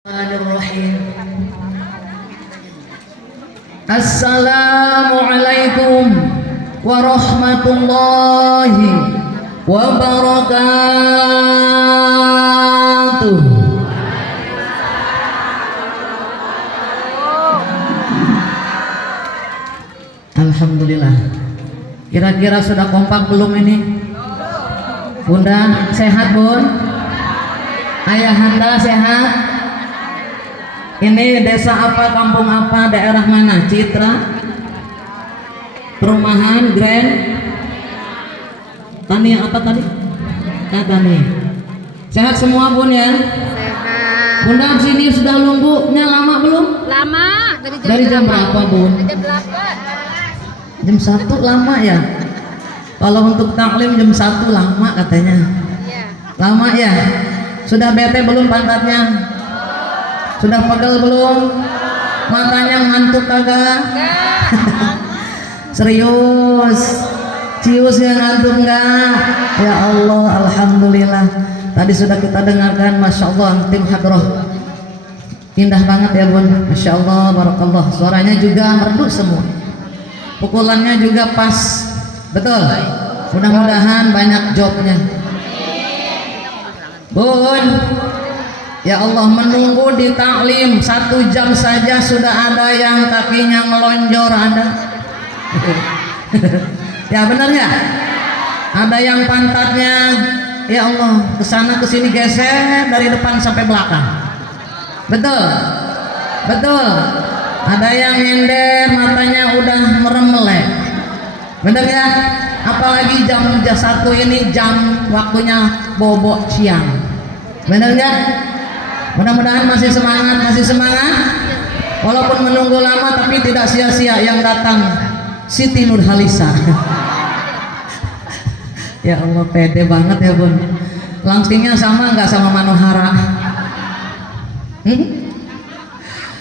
Bismillahirrahmanirrahim. Assalamualaikum warahmatullahi wabarakatuh. Alhamdulillah. Kira-kira sudah kompak belum ini? Bunda sehat, Bun? Ayahanda sehat? Ini desa apa, kampung apa, daerah mana? Citra? Perumahan Grand? Tani apa tadi? Tani. Sehat semua, Bun ya? Sehat. Bunda sini sudah nunggunya lama belum? Lama. Dari jam berapa, Bun? Dari jam 8. Jam 1 lama ya? Kalau untuk taklim jam 1 lama katanya. Iya. Lama ya? Sudah bete belum pantatnya? Sudah pegel belum? Matanya ngantuk kagak? Serius? Cius yang ngantuk enggak? Ya Allah, alhamdulillah. Tadi sudah kita dengarkan, masya Allah, tim hadroh indah banget ya, Bun. Masya Allah, barakallah. Suaranya juga merdu semua. Pukulannya juga pas. Betul. Mudah-mudahan banyak jobnya. Bun, ya Allah, menunggu di taklim 1 jam saja sudah ada yang kakinya melonjor, ada. Ya benar ya? Ada yang pantatnya, ya Allah, kesana kesini geser dari depan sampai belakang. Betul, betul. Ada yang nyender, matanya udah meremelek. Benar ya? Apalagi jam 1 ini jam waktunya bobok siang. Benar ya? Mudah-mudahan masih semangat, walaupun menunggu lama tapi tidak sia-sia yang datang Siti Nurhalisa. Ya Allah, pede banget ya, Bun. Langsingnya sama nggak sama Manohara?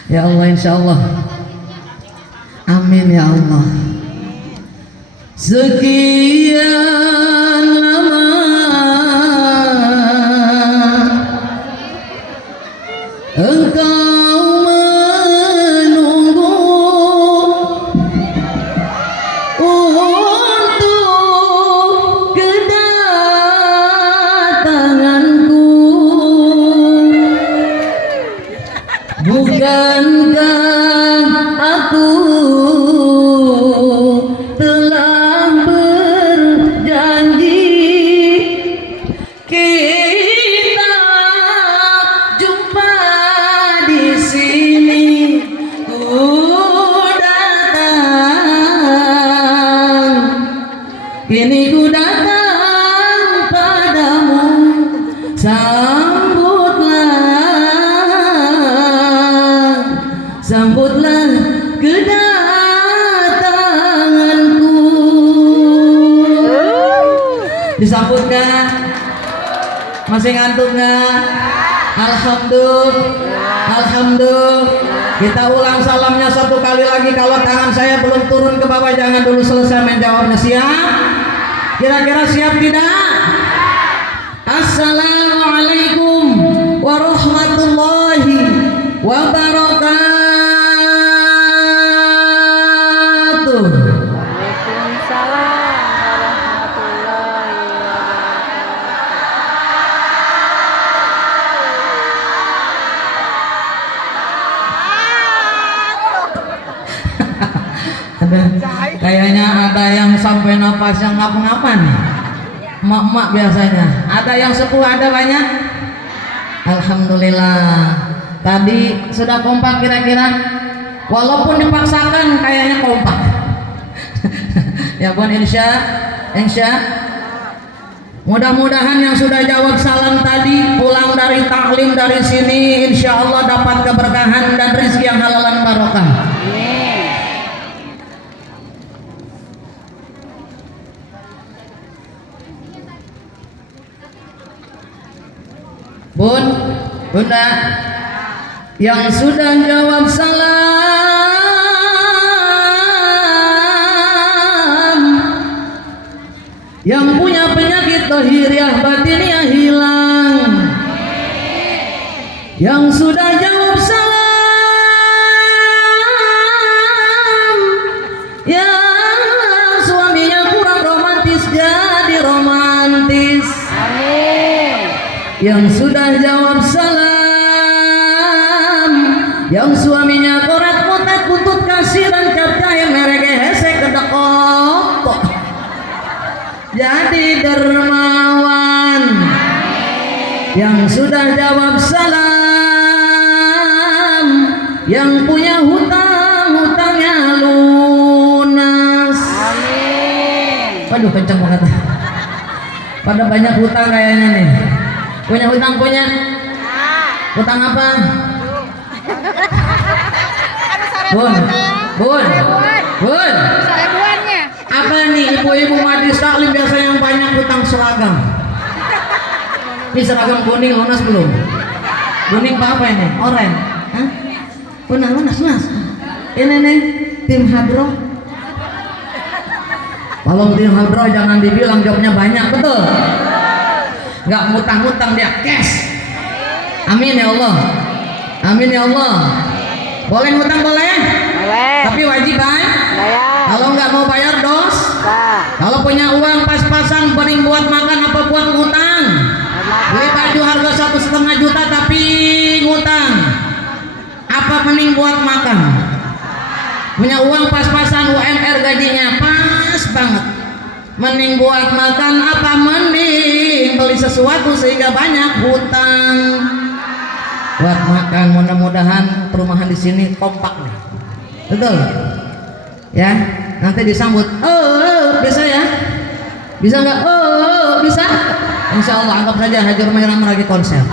Ya Allah, insya Allah. Amin ya Allah. Sekian lama engkau menunggu untuk kedatanganku. Bukankah aku telah berjanji kita jumpa di sini? Ku datang, kini ku datang padamu, sambutlah kedatanganku. Disambut gak? Masih ngantuk gak? Alhamdulillah. Alhamdulillah. Kita ulang salamnya 1 kali lagi. Kalau tangan saya belum turun ke bawah, jangan dulu selesai menjawabnya. Siap? Kira-kira siap tidak? Assalamualaikum warahmatullahi wabarakatuh. Waalaikumsalam warahmatullahi Kayaknya ada yang sampai napasnya ngap-ngapan nih. Emak-emak biasanya. Ada yang sepuh, ada banyak. Alhamdulillah. Tadi sudah kompak kira-kira. Walaupun dipaksakan kayaknya kompak. Ya Bun, insya. Mudah-mudahan yang sudah jawab salam tadi pulang dari taklim dari sini, insya Allah dapat keberkahan dan rezeki yang halalan barokah. Bun, Bunda, yang sudah jawab salam, yang punya penyakit lahiriah batiniah hilang, yang sudah jauh yang sudah jawab salam, yang suaminya korat kotak kutut kasiran capcay mereke hese kedekok jadi dermawan, yang sudah jawab salam, yang punya hutang hutangnya lunas. Amin. Waduh kencang banget. Pada banyak hutang kayaknya nih. Punya hutang punya? Hutang apa? Bun, bun, bun. Seribuannya. Apa nih ibu-ibu majlis taklim biasanya yang banyak hutang seragam? Ini seragam kuning lunas belum? Kuning apa ini? Oranye? Hah? Lunas. Ini nih tim hadroh. Kalau tim hadroh jangan dibilang jobnya banyak, betul? Nggak ngutang-ngutang dia cash. Amin ya Allah. Amin ya Allah. Boleh ngutang boleh? Boleh. Tapi wajib kan? Bayar. Kalau nggak mau bayar dos. Sah. Kalau punya uang pas-pasan mending buat makan apa buat ngutang? Beli baju harga 1,5 juta tapi ngutang. Apa mending buat makan? Punya uang pas-pasan UMR gajinya pas banget. Mending buat makan apa mending beli sesuatu sehingga banyak hutang. Buat makan, mudah-mudahan perumahan di sini kompak nih. Betul? Ya, nanti disambut. Oh, bisa ya? Bisa nggak? Oh, bisa? Insya Allah anggap saja Haji Rumah lagi konser.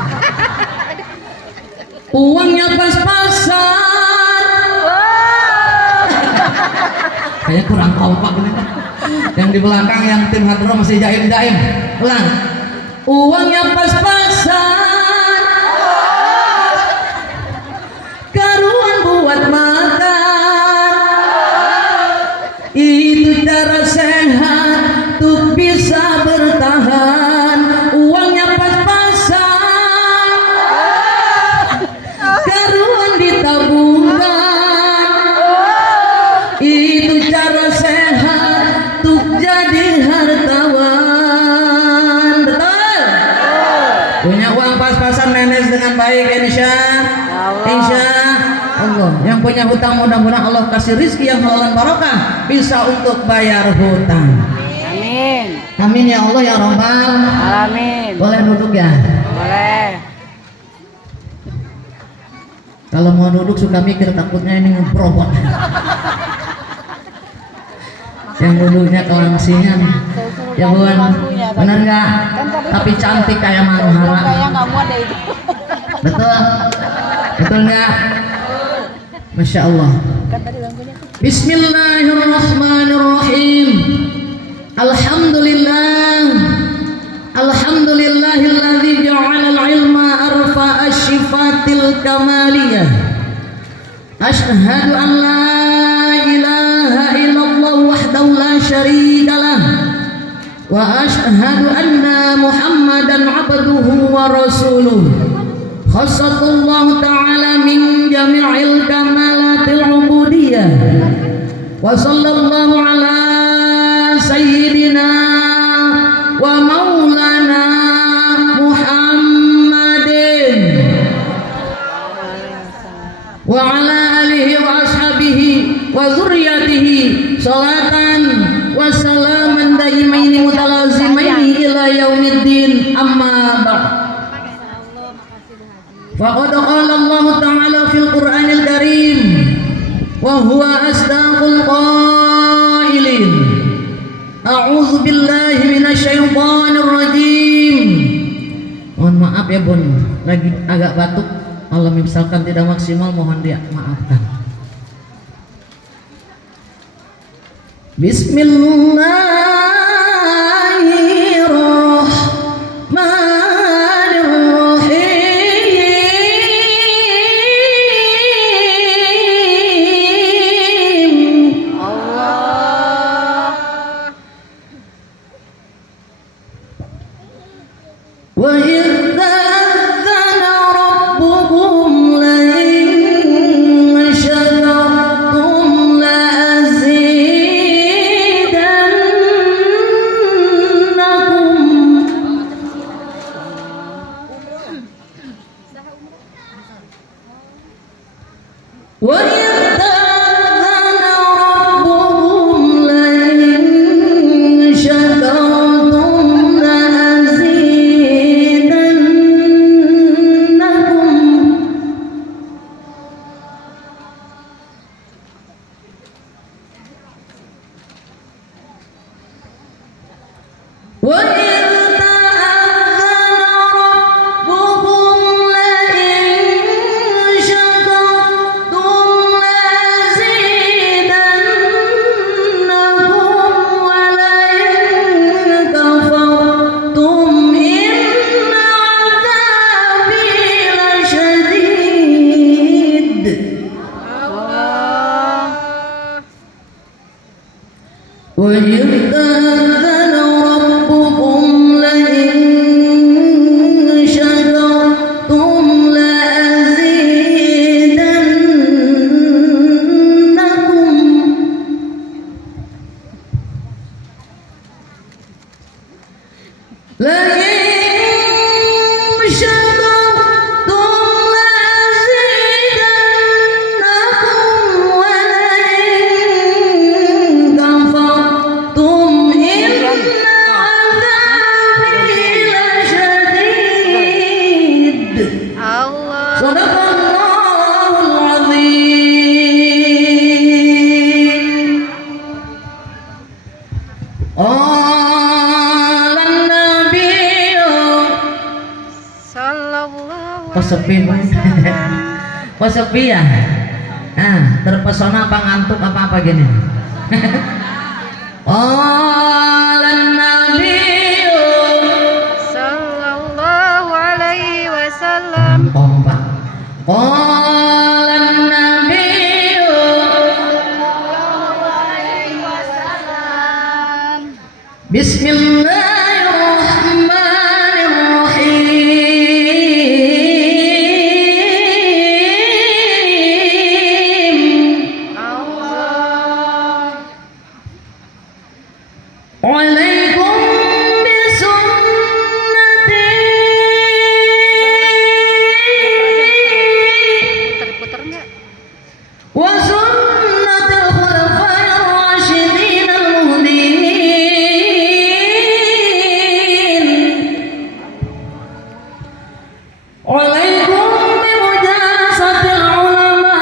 Uangnya pas-pasan. Kayaknya kurang kompak ini. Yang di belakang yang tim hadroh masih jaim-jaim. Ulang. Uangnya pas-pasan. Karuan buat makan. Itu cara sehat untuk bisa bertahan. Uangnya pas-pasan. Karuan ditabungkan. Itu cara sehat untuk jadi hartawan. Betul? Punya uang pas-pasan manage dengan baik insya Allah. Yang punya hutang mudah-mudahan Allah kasih rizki yang halal dan barokah bisa untuk bayar hutang. Amin. Amin ya Allah ya Rabbal. Amin. Boleh duduk ya? Boleh. Kalau mau duduk suka mikir takutnya ini ngebrobot. Yang duduknya kelangsingan nih. Ya bun, benar nggak? Tapi cantik kayak Manuhara. Kayak nggak muat deh itu. Betul? Betul nggak? Masya Allah. Bismillahirrahmanirrahim. Alhamdulillah. Alhamdulillahilladzi ja'ala al-ilma arfa'a syifatil kamaliyah. Ashhadu an la ilaha illallah wahdahu la syarika lah. Wa ashhadu anna Muhammadan abduhu wa rasuluh. Khassatullah ta'ala min jami'il kamalatil ubudiyah. Wa sallallahu ala sayyidina wa maulana Muhammadin wa ala alihi wa ashabihi wa dzurriyyatihi salatan wa salaman daimaini mutalazimaini ila yaumiddin amma ba'd. Faqad qala Allah ta'ala fil Qur'anil Karim wa huwa asdaqul qailin. A'udzu billahi minasyaitonir rajim. Mohon maaf ya Bun, lagi agak batuk. Kalau misalkan tidak maksimal mohon dia maafkan. Bismillahirrahmanirrahim. Wa idza adzana rabbukum la in shakartum la azidannakum. وإذ تأذن ربكم لئن شكرتم لأزيدنكم وإذ تأذن ربكم لئن شكرتم لأزيدنكم ولئن كفرتم إن عذابي لشديد وإذ تأذن ربكم لئن شكرتم لأزيدنكم لئن شكرتم لأزيدنكم ولئن كفرتم إن عذابي لشديد صدق الله العظيم قال النبي kok sepi kok sepi ya terpesona apa ngantuk apa gini qalan nabiyyu sallallahu alaihi wasallam. kompak qalan nabiyyu Bismillahirrahmanirrahim alaikum bisunnati Putar enggak? wa sunnatil khulafair rasyidin al-muhdin alaikum bimujalasatil ulama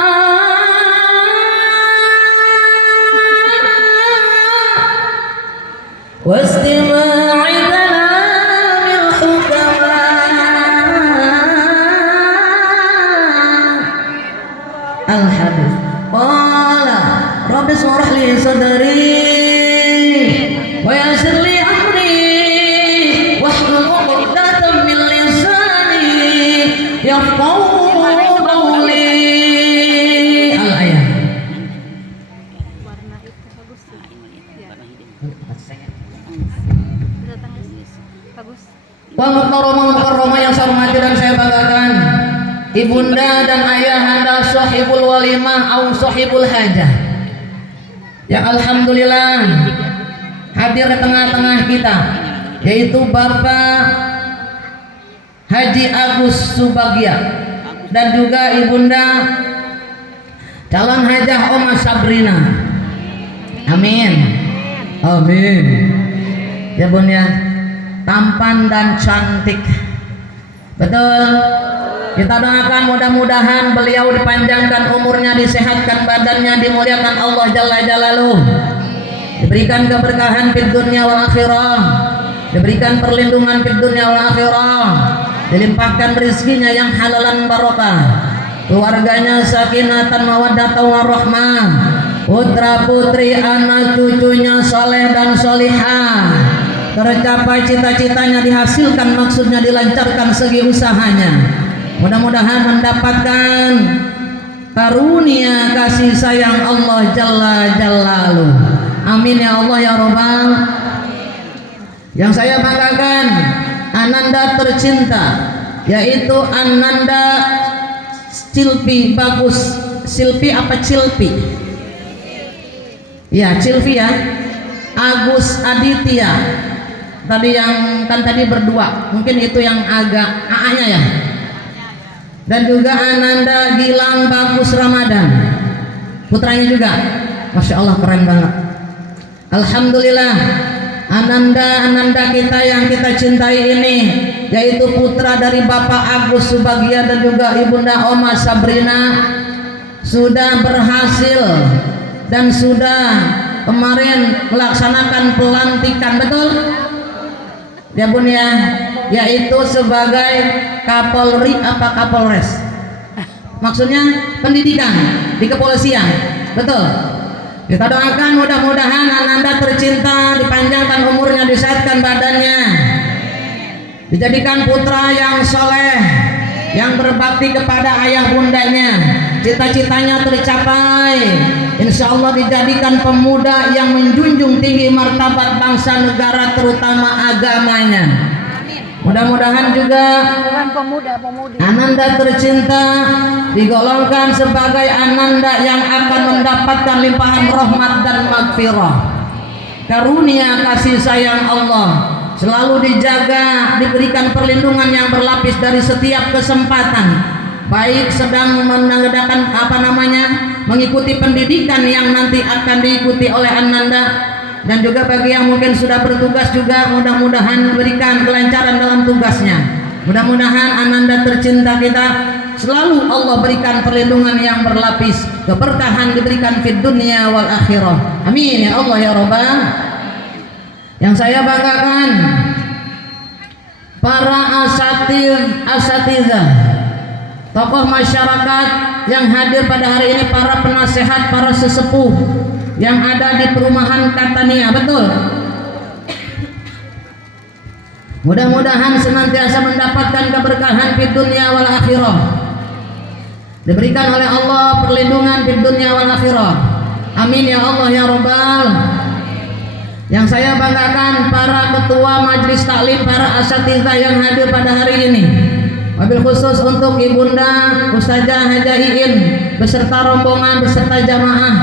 واستماع كلام الحكماء الحديث قال رب اشرح لي صدري ويسر لي امري واحلل عقدة من لساني يفقهوا قولي الآية Warna itu bagus tuh. Ya. Bagus. Wa mukarramah yang saya hormati dan saya banggakan, ibunda dan ayahanda sahibul walimah au sahibul hajah yang alhamdulillah hadir di tengah-tengah kita, yaitu Bapak Haji Agus Subagya dan juga ibunda calon hajah Oma Sabrina. Amin. Amin. Ya bun ya, tampan dan cantik. Betul. Kita doakan mudah-mudahan beliau dipanjangkan umurnya, disehatkan badannya, dimuliakan Allah Jalla Jalaluh, diberikan keberkahan fid dunya wal akhirah, diberikan perlindungan fid dunya wal akhirah, dilimpahkan rezekinya yang halalan barokah, keluarganya sakinatan mawaddatan warahmah, putra putri anak cucunya soleh dan solihah, tercapai cita-citanya, dihasilkan maksudnya, dilancarkan segi usahanya, mudah-mudahan mendapatkan karunia kasih sayang Allah Jalla Jalaluh. Amin ya Allah ya Rabbal. Yang saya banggakan Ananda tercinta, yaitu Ananda Cilpi Bagus. Silpi apa Cilpi? Ya Cilpi ya. Agus Aditya. Tadi yang kan tadi berdua, mungkin itu yang agak AA-nya ya. Dan juga Ananda Gilang Bagus Ramadan. putranya juga. Masya Allah, keren banget. Alhamdulillah, Ananda kita yang kita cintai ini, yaitu putra dari Bapak Agus Subagia dan juga Ibunda Oma Sabrina, sudah berhasil dan sudah kemarin melaksanakan pelantikan, betul ya Bun ya, yaitu sebagai Kapolri apa Kapolres, maksudnya pendidikan di kepolisian, betul. Kita doakan mudah-mudahan Ananda tercinta dipanjangkan umurnya, disehatkan badannya, dijadikan putra yang soleh, yang berbakti kepada ayah bundanya, cita-citanya tercapai, insya Allah dijadikan pemuda yang menjunjung tinggi martabat bangsa negara terutama agamanya. Mudah-mudahan juga pemuda-pemudi Ananda tercinta digolongkan sebagai Ananda yang akan mendapatkan limpahan rahmat dan magfirah, karunia kasih sayang Allah, selalu dijaga, diberikan perlindungan yang berlapis dari setiap kesempatan, baik sedang mengadakan mengikuti pendidikan yang nanti akan diikuti oleh Ananda, dan juga bagi yang mungkin sudah bertugas juga mudah-mudahan diberikan kelancaran dalam tugasnya. Mudah-mudahan Ananda tercinta kita selalu Allah berikan perlindungan yang berlapis, keberkahan diberikan fid dunya wal akhirah. Amin ya Allah ya Rabbal. Yang saya banggakan para asatizah, tokoh masyarakat yang hadir pada hari ini, para penasehat, para sesepuh yang ada di perumahan Katania, betul. Mudah-mudahan senantiasa mendapatkan keberkahan di dunia wal akhirah, diberikan oleh Allah perlindungan di dunia wal akhirah. Amin ya Allah ya Rabbal. Yang saya banggakan para ketua majelis taklim, para asatizah yang hadir pada hari ini, wabil khusus untuk Ibunda Ustazah Hajah Iin beserta rombongan beserta jamaah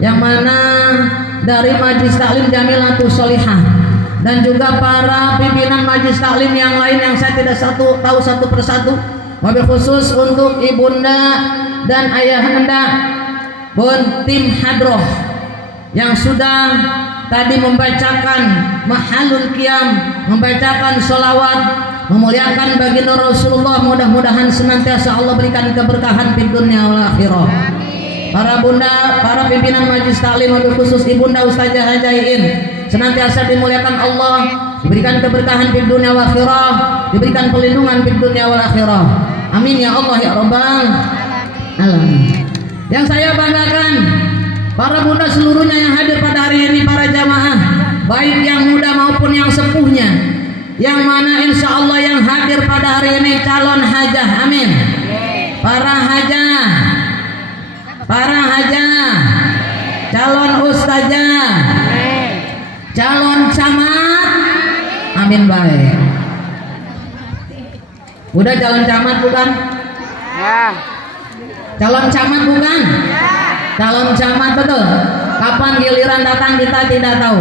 yang mana dari Majelis Taklim Jamilatus Sholihah, dan juga para pimpinan Majelis Taklim yang lain yang saya tidak tahu satu persatu, wabil khusus untuk Ibunda dan Ayahanda Bun tim Hadroh yang sudah tadi membacakan Mahalul Qiyam, membacakan sholawat, memuliakan baginda Rasulullah. Mudah-mudahan senantiasa Allah berikan keberkahan di dunia wal akhirah. Para bunda, para pimpinan majelis taklim, wabil khusus Ibunda Ustazah Hajah Iin, senantiasa dimuliakan Allah, diberikan keberkahan di dunia wal akhirah, diberikan perlindungan di dunia wal akhirah. Amin ya Allah ya Rabbal alamin. Yang saya banggakan para bunda seluruhnya yang hadir pada hari ini, para jamaah baik yang muda maupun yang sepuhnya, yang mana insya Allah yang hadir pada hari ini calon hajah, amin. Para hajah, calon ustazah, calon camat, amin baik. Udah calon camat bukan? ya. Calon camat bukan? Calon camat betul. Kapan giliran datang kita tidak tahu.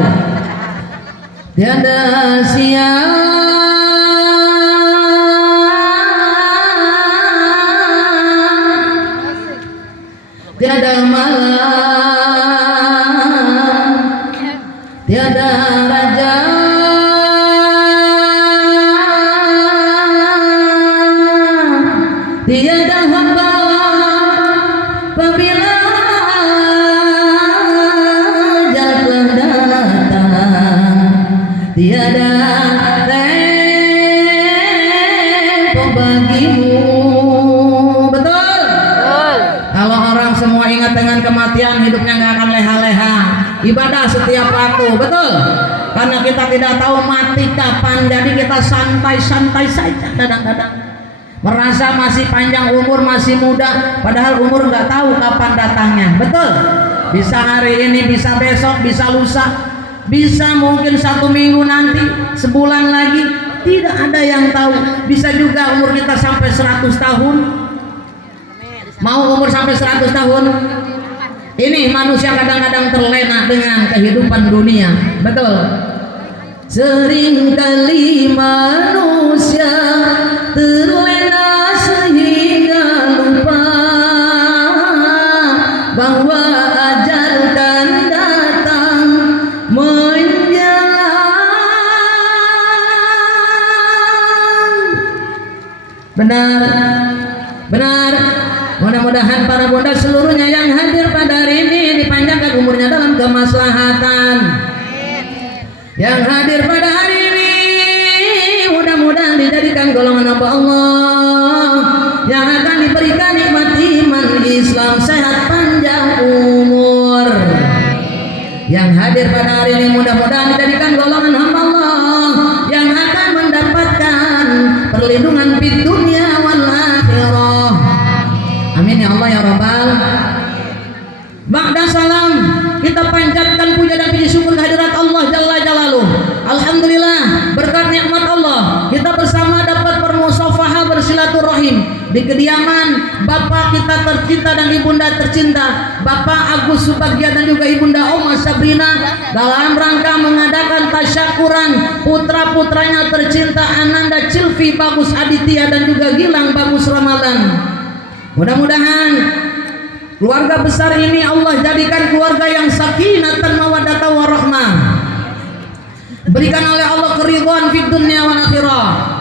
Tiada tiada malam, tiada raja, tiada hamba apabila ajal telah datang, tiada tempo bagimu. Betul? Kalau orang semua ingat dengan kematian, hidupnya nggak akan leha-leha, ibadah setiap waktu, betul? Karena kita tidak tahu mati kapan, jadi kita santai-santai saja kadang-kadang, merasa masih panjang umur, masih muda, padahal umur nggak tahu kapan datangnya, betul? Bisa hari ini, bisa besok, bisa lusa, bisa mungkin 1 minggu nanti, sebulan lagi, tidak ada yang tahu. Bisa juga umur kita sampai 100 tahun. Mau umur sampai 100 tahun? Ini manusia kadang-kadang terlena dengan kehidupan dunia, betul? Seringkali manusia terlena sehingga lupa bahwa Mudah-mudahan para bunda seluruhnya yang hadir pada hari ini dipanjangkan umurnya dalam kemaslahatan. Yang hadir pada hari ini mudah-mudahan dijadikan golongan hamba Allah yang akan diberikan nikmat iman Islam, sehat panjang umur. Yang hadir pada hari ini mudah-mudahan dijadikan golongan hamba Allah yang akan mendapatkan perlindungan di dunia wal akhirah. Amin ya Allah ya Rabbal. Ba'da salam, kita panjatkan puja dan puji syukur kehadirat Allah Jalla Jalaluh. Alhamdulillah, berkat nikmat Allah kita bersama dapat bermusafahah, bersilaturahim di kediaman Bapak kita tercinta dan Ibunda tercinta Bapak Agus Subagja dan juga Ibunda Oma Sabrina dalam rangka mengadakan tasyakuran putra-putranya tercinta Ananda Cilvi Bagus Aditya dan juga Gilang Bagus Ramadan. Mudah-mudahan keluarga besar ini Allah jadikan keluarga yang sakinatan mawaddatan warahmah. Berikan oleh Allah keridhaan fid dunya wal akhirah.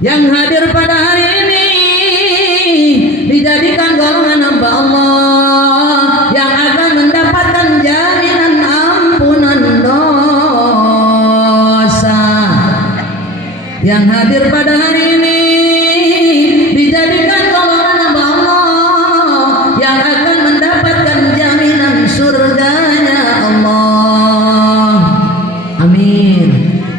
Yang hadir pada hari ini dijadikan golongan hamba Allah yang akan mendapatkan jaminan ampunan dosa. Yang hadir pada hari ini dijadikan golongan hamba Allah yang akan mendapatkan jaminan surganya Allah. Amin.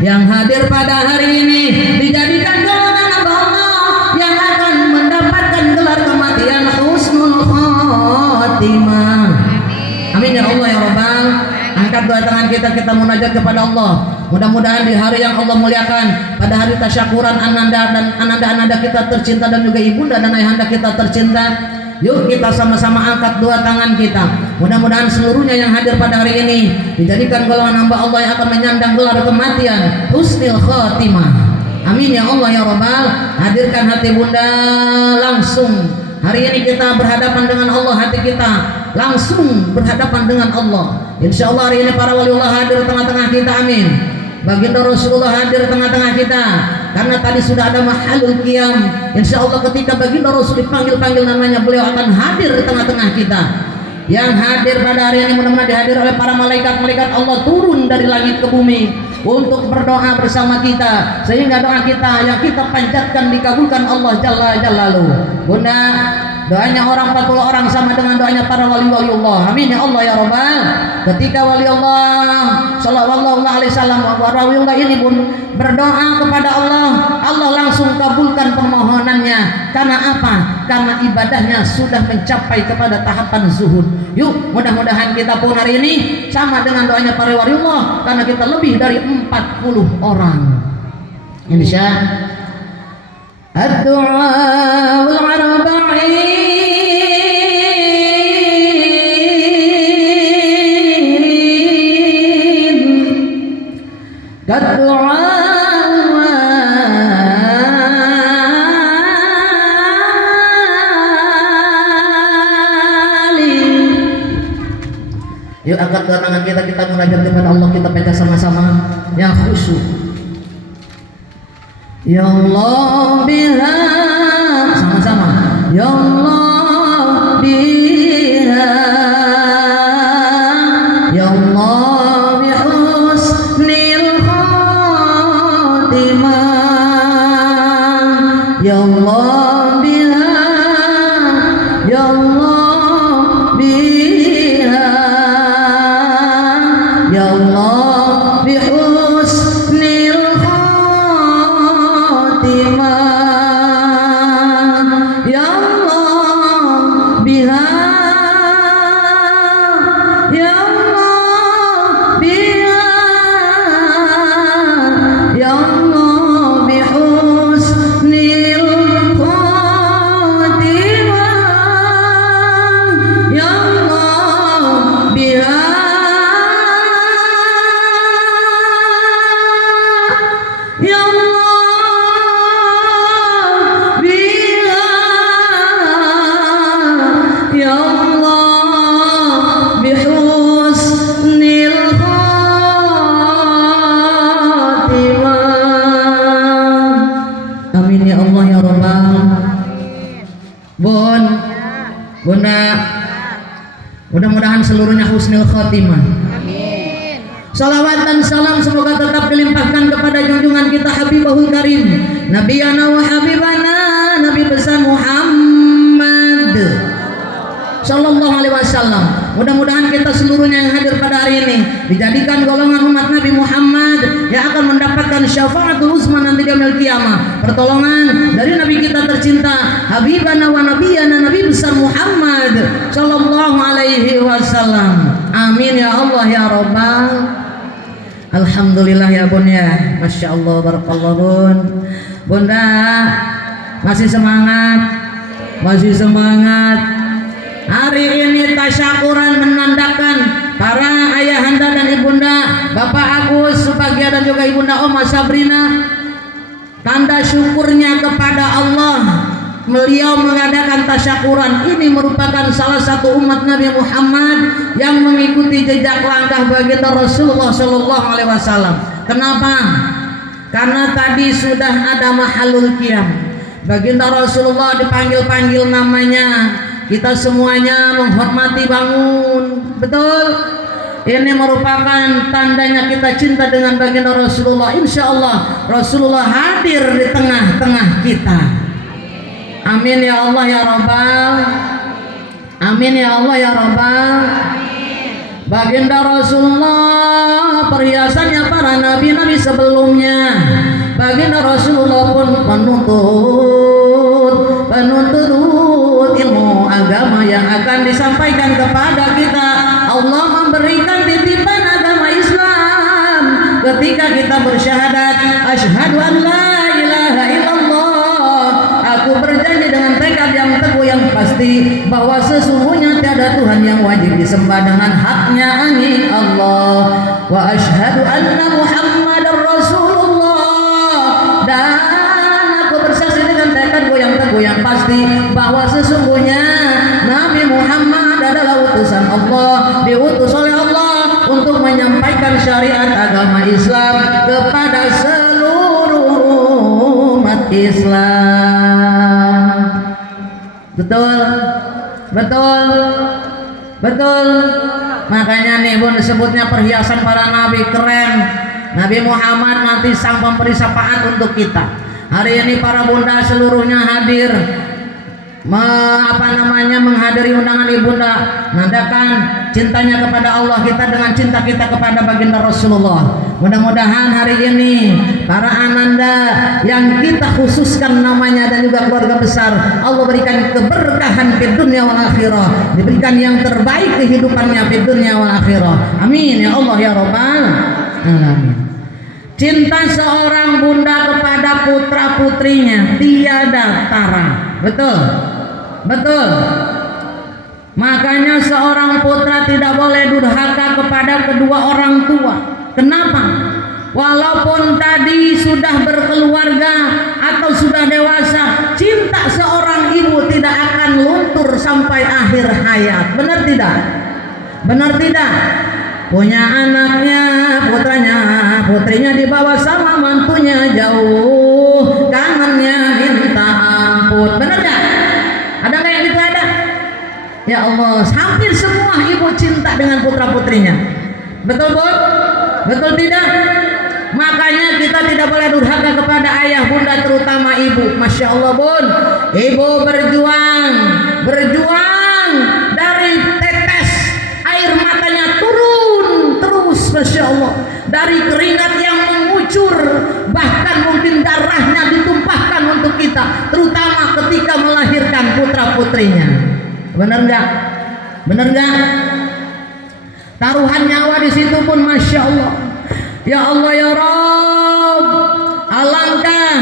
Yang hadir pada hari ini dijadikan golongan hamba Allah yang akan mendapatkan gelar kematian husnul khotimah. Amin ya Allah ya Rabbal. Angkat dua tangan kita munajat kepada Allah. Mudah-mudahan di hari yang Allah muliakan, pada hari tasyakuran Ananda dan Ananda kita tercinta dan juga ibunda dan ayahanda kita tercinta, yuk kita sama-sama angkat dua tangan kita. Mudah-mudahan seluruhnya yang hadir pada hari ini dijadikan golongan hamba Allah yang akan menyandang gelar kematian husnul khotimah. Amin ya Allah ya Rabbal. Hadirkan hati bunda langsung. Hari ini kita berhadapan dengan Allah, hati kita langsung berhadapan dengan Allah. Insya Allah hari ini para waliullah hadir di tengah-tengah kita. Amin. Baginda Rasulullah hadir di tengah-tengah kita. Karena tadi sudah ada mahalul qiyam. Insya Allah ketika baginda Rasul dipanggil-panggil namanya, beliau akan hadir di tengah-tengah kita. Yang hadir pada hari ini mudah-mudahan dihadir oleh para malaikat-malaikat Allah turun dari langit ke bumi untuk berdoa bersama kita, sehingga doa kita yang kita panjatkan dikabulkan Allah Jalla Jalaluh. Bunda, doanya orang 40 orang sama dengan doanya para wali-wali Allah. Amin ya Allah ya Rabbal. Ketika wali Allah sallallahu alaihi wasallam wali Allah ini pun berdoa kepada Allah, Allah langsung kabulkan permohonannya. Karena apa? Karena ibadahnya sudah mencapai kepada tahapan zuhud. Yuk, mudah-mudahan kita pun hari ini sama dengan doanya para wali Allah, karena kita lebih dari 40 orang. Insya ad-du'a wal arba'in kad-du'a yuk angkat dua tangan kita munajat kepada Allah, kita baca sama-sama yang khusyuk. Ya Allah biha, sama-sama. Ya Allah biha, ya Allah bihusnil khatimah, ya Allah biha, ya Allah biha, ya Allah bihusnil khatimah, ya Allah biha, ya Allah biha, ya Allah bihusnil khatimah, ya Allah biha, ya Allah biha, ya Allah bihusnil khatimah. Amin ya Allah ya Rabbal. Bun, Bunda, mudah-mudahan seluruhnya husnul khotimah. Amin. Salawat dan salam semoga tetap dilimpahkan kepada junjungan kita Habibahul Karim, Nabiyana wa Habibana, Nabi besar Muhammad Sallallahu Alaihi Wasallam. Mudah-mudahan kita seluruhnya yang hadir pada hari ini dijadikan golongan umat Nabi Muhammad yang akan mendapatkan syafaatul uzma nanti di yaumil qiyamah, pertolongan dari Nabi kita tercinta Habibana wa Nabiyana, Nabi besar Muhammad Sallallahu Alaihi Wasallam. Amin ya Allah ya Rabbal. Alhamdulillah ya Bun ya, Masya Allah, barakallah Bun. Bunda masih semangat, masih semangat. Hari ini tasyakuran menandakan para ayahanda dan ibunda, Bapak Agus Subagia dan juga ibunda Oma Sabrina, tanda syukurnya kepada Allah. Beliau mengadakan tasyakuran ini merupakan salah satu umat Nabi Muhammad yang mengikuti jejak langkah baginda Rasulullah Shallallahu Alaihi Wasallam. Kenapa? Karena tadi sudah ada mahalul qiyam. Baginda Rasulullah dipanggil-panggil namanya. Kita semuanya menghormati bangun. Betul? Ini merupakan tandanya kita cinta dengan baginda Rasulullah. Insya Allah Rasulullah hadir di tengah-tengah kita. Amin ya Allah ya Rabbal. Amin ya Allah ya Rabbal. Baginda Rasulullah perhiasannya para nabi-nabi sebelumnya. Baginda Rasulullah pun penuntut ilmu agama yang akan disampaikan kepada kita. Allah memberikan titipan agama Islam ketika kita bersyahadat asyhadu an la ilaha illallah. Aku berjanji dengan tekad yang teguh yang pasti bahwa sesungguhnya tiada Tuhan yang wajib disembah dengan haknya angin Allah. Wa asyhadu anna Muhammadar Rasulullah. Dan aku bersaksi dengan tekadku yang teguh yang pasti bahwa sesungguhnya Nabi Muhammad adalah utusan Allah, diutus oleh Allah untuk menyampaikan syariat agama Islam kepada seluruh umat Islam. Betul? Betul? Betul? Makanya nih Bun disebutnya perhiasan para nabi, keren. Nabi Muhammad nanti sang pemberi syafaat untuk kita. Hari ini para bunda seluruhnya hadir menghadiri undangan ibunda, nandakan cintanya kepada Allah kita dengan cinta kita kepada baginda Rasulullah. Mudah-mudahan hari ini para ananda yang kita khususkan namanya dan juga keluarga besar, Allah berikan keberkahan di dunia wal akhirah, diberikan yang terbaik kehidupannya di dunia wal akhirah. Amin ya Allah ya Rabbal alamin. Cinta seorang bunda kepada putra putrinya tiada tara. Betul? Betul. Makanya seorang putra tidak boleh durhaka kepada kedua orang tua. Kenapa? Walaupun tadi sudah berkeluarga atau sudah dewasa, cinta seorang ibu tidak akan luntur sampai akhir hayat. Benar tidak? Benar tidak? Punya anaknya, putranya, putrinya dibawa sama mantunya jauh, kangennya minta ampun. Benar gak? Ada nggak yang gitu ada? Ya Allah, hampir semua ibu cinta dengan putra putrinya. Betul Bun? Betul tidak? Makanya kita tidak boleh durhaka kepada ayah bunda, terutama ibu. Masya Allah Bun, ibu berjuang dari tetes air matanya turun terus, Masya Allah, dari keringat yang mengucur, bahkan mungkin darahnya ditumpahkan untuk kita, terutama ketika melahirkan putra putrinya. Benar nggak? Benar nggak? Taruhan nyawa di situ pun Masya Allah. Ya Allah ya Rabb, alangkah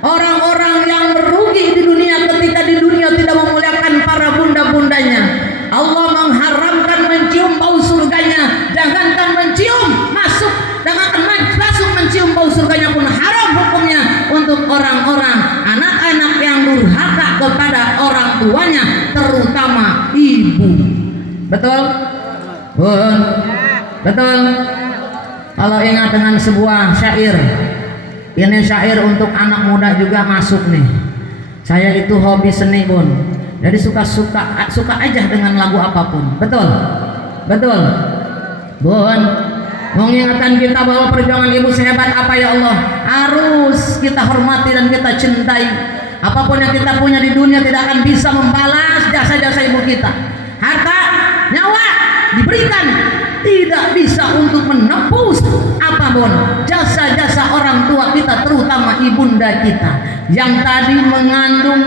orang-orang yang merugi di dunia ketika di dunia tidak memuliakan para bunda-bundanya. Allah mengharamkan mencium bau surganya, jangankan mencium, masuk mencium bau surganya pun haram hukumnya untuk orang-orang anak-anak yang durhaka kepada orang tuanya, terutama ibu. Betul? Bun? Betul? Kalau ingat dengan sebuah syair, ini syair untuk anak muda juga masuk nih. Saya itu hobi seni Bun. Jadi suka aja dengan lagu apapun. Betul? Betul? Bun, mengingatkan kita bahwa perjuangan ibu sehebat apa ya Allah, harus kita hormati dan kita cintai. Apapun yang kita punya di dunia tidak akan bisa membalas jasa-jasa ibu kita. Harta, nyawa diberikan tidak bisa untuk menebus apapun jasa-jasa orang tua kita, terutama ibunda kita yang tadi mengandung,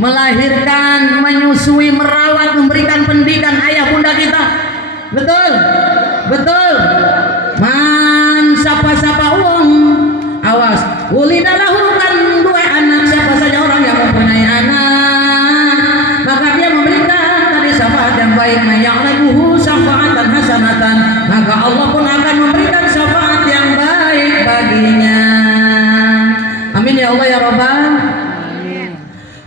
melahirkan, menyusui, merawat, memberikan pendidikan ayah bunda kita. Betul? Betul? Man sapa-sapa uang, awas, ulidalahu kan dua anak. Siapa saja orang yang mempunyai anak, maka dia memberikan tadi syafaat yang baik, maya'labuhu syafaatan hasanatan, maka Allah pun akan memberikan syafaat yang baik baginya. Amin ya Allah ya Rabbal.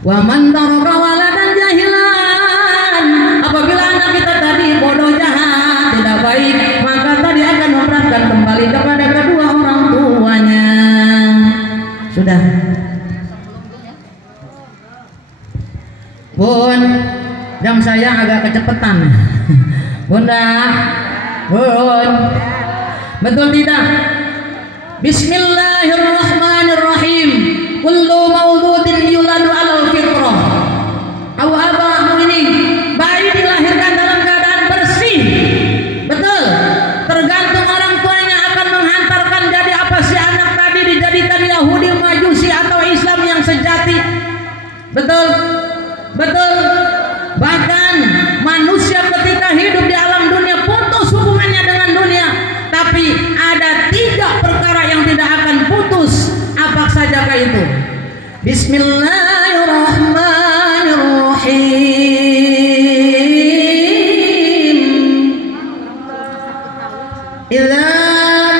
Wa man taraka waladan jahilan, apabila anak kita tadi bodoh, jahat, tidak baik, maka tadi akan memberatkan kembali kepada kedua orang tuanya. Sudah. Bun, jam saya agak kecepatan. Bunda, bun, betul tidak? Bismillahirrahmanirrahim. Kullu mauludin yuladu alal fitrah. Aw aba'u ini bayi dilahirkan dalam keadaan bersih. Betul. Tergantung orang tuanya akan menghantarkan jadi apa si anak tadi, dijadikan Yahudi, Majusi atau Islam yang sejati. Betul. Betul. Bahkan manusia ketika hidup di alam dunia putus hubungannya dengan dunia. Tapi ada 3 perkara yang tidak akan putus. Apa sajakah itu? Bismillahirrahmanirrahim. Idza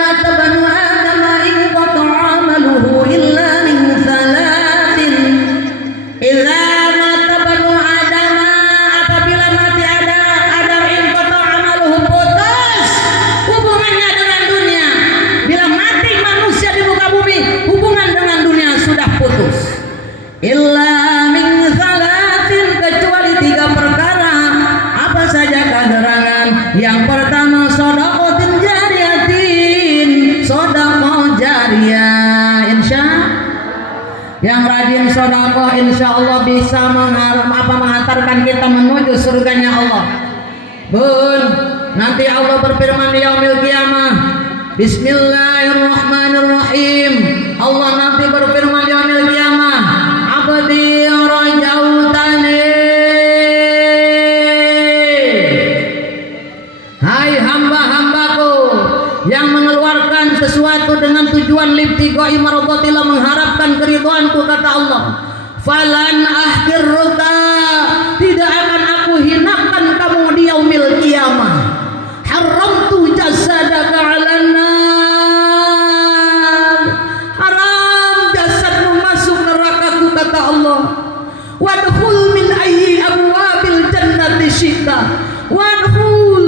mata banu Adam inqata'a amaluhu illa min thalathin. Idza mata banu Adam, apabila mati Adam inqata'a amaluhu, putus hubungannya dengan dunia. Bila mati manusia di muka bumi, hubungan dengan dunia sudah putus. Illa min thalathin, kecuali 3 perkara. Apa saja kegerangan? Yang pertama shadaqatin jariyatin, sedekah jariyah. Yang rajin sedekah insya Allah bisa menghantarkan kita menuju surganya Allah. Bun, nanti Allah berfirman di yaumil qiyamah. Bismillahirrahmanirrahim. Allah nanti berfirman di yaumil qiyamah, abdi rajautani, hai hamba-hambaku yang mengeluarkan sesuatu dengan tujuan libtiqai mardatillah, mengharapkan keridhaanku, kata Allah, falan ahqirruka, tidak akan aku hinakan kamu di yaumil qiyamah. Haramtu jasadaka 'alan nar, haram jasadmu masuk nerakaku, kata Allah. Wadkhul min ayyi abwabil jannati syi'ta, wadkhul,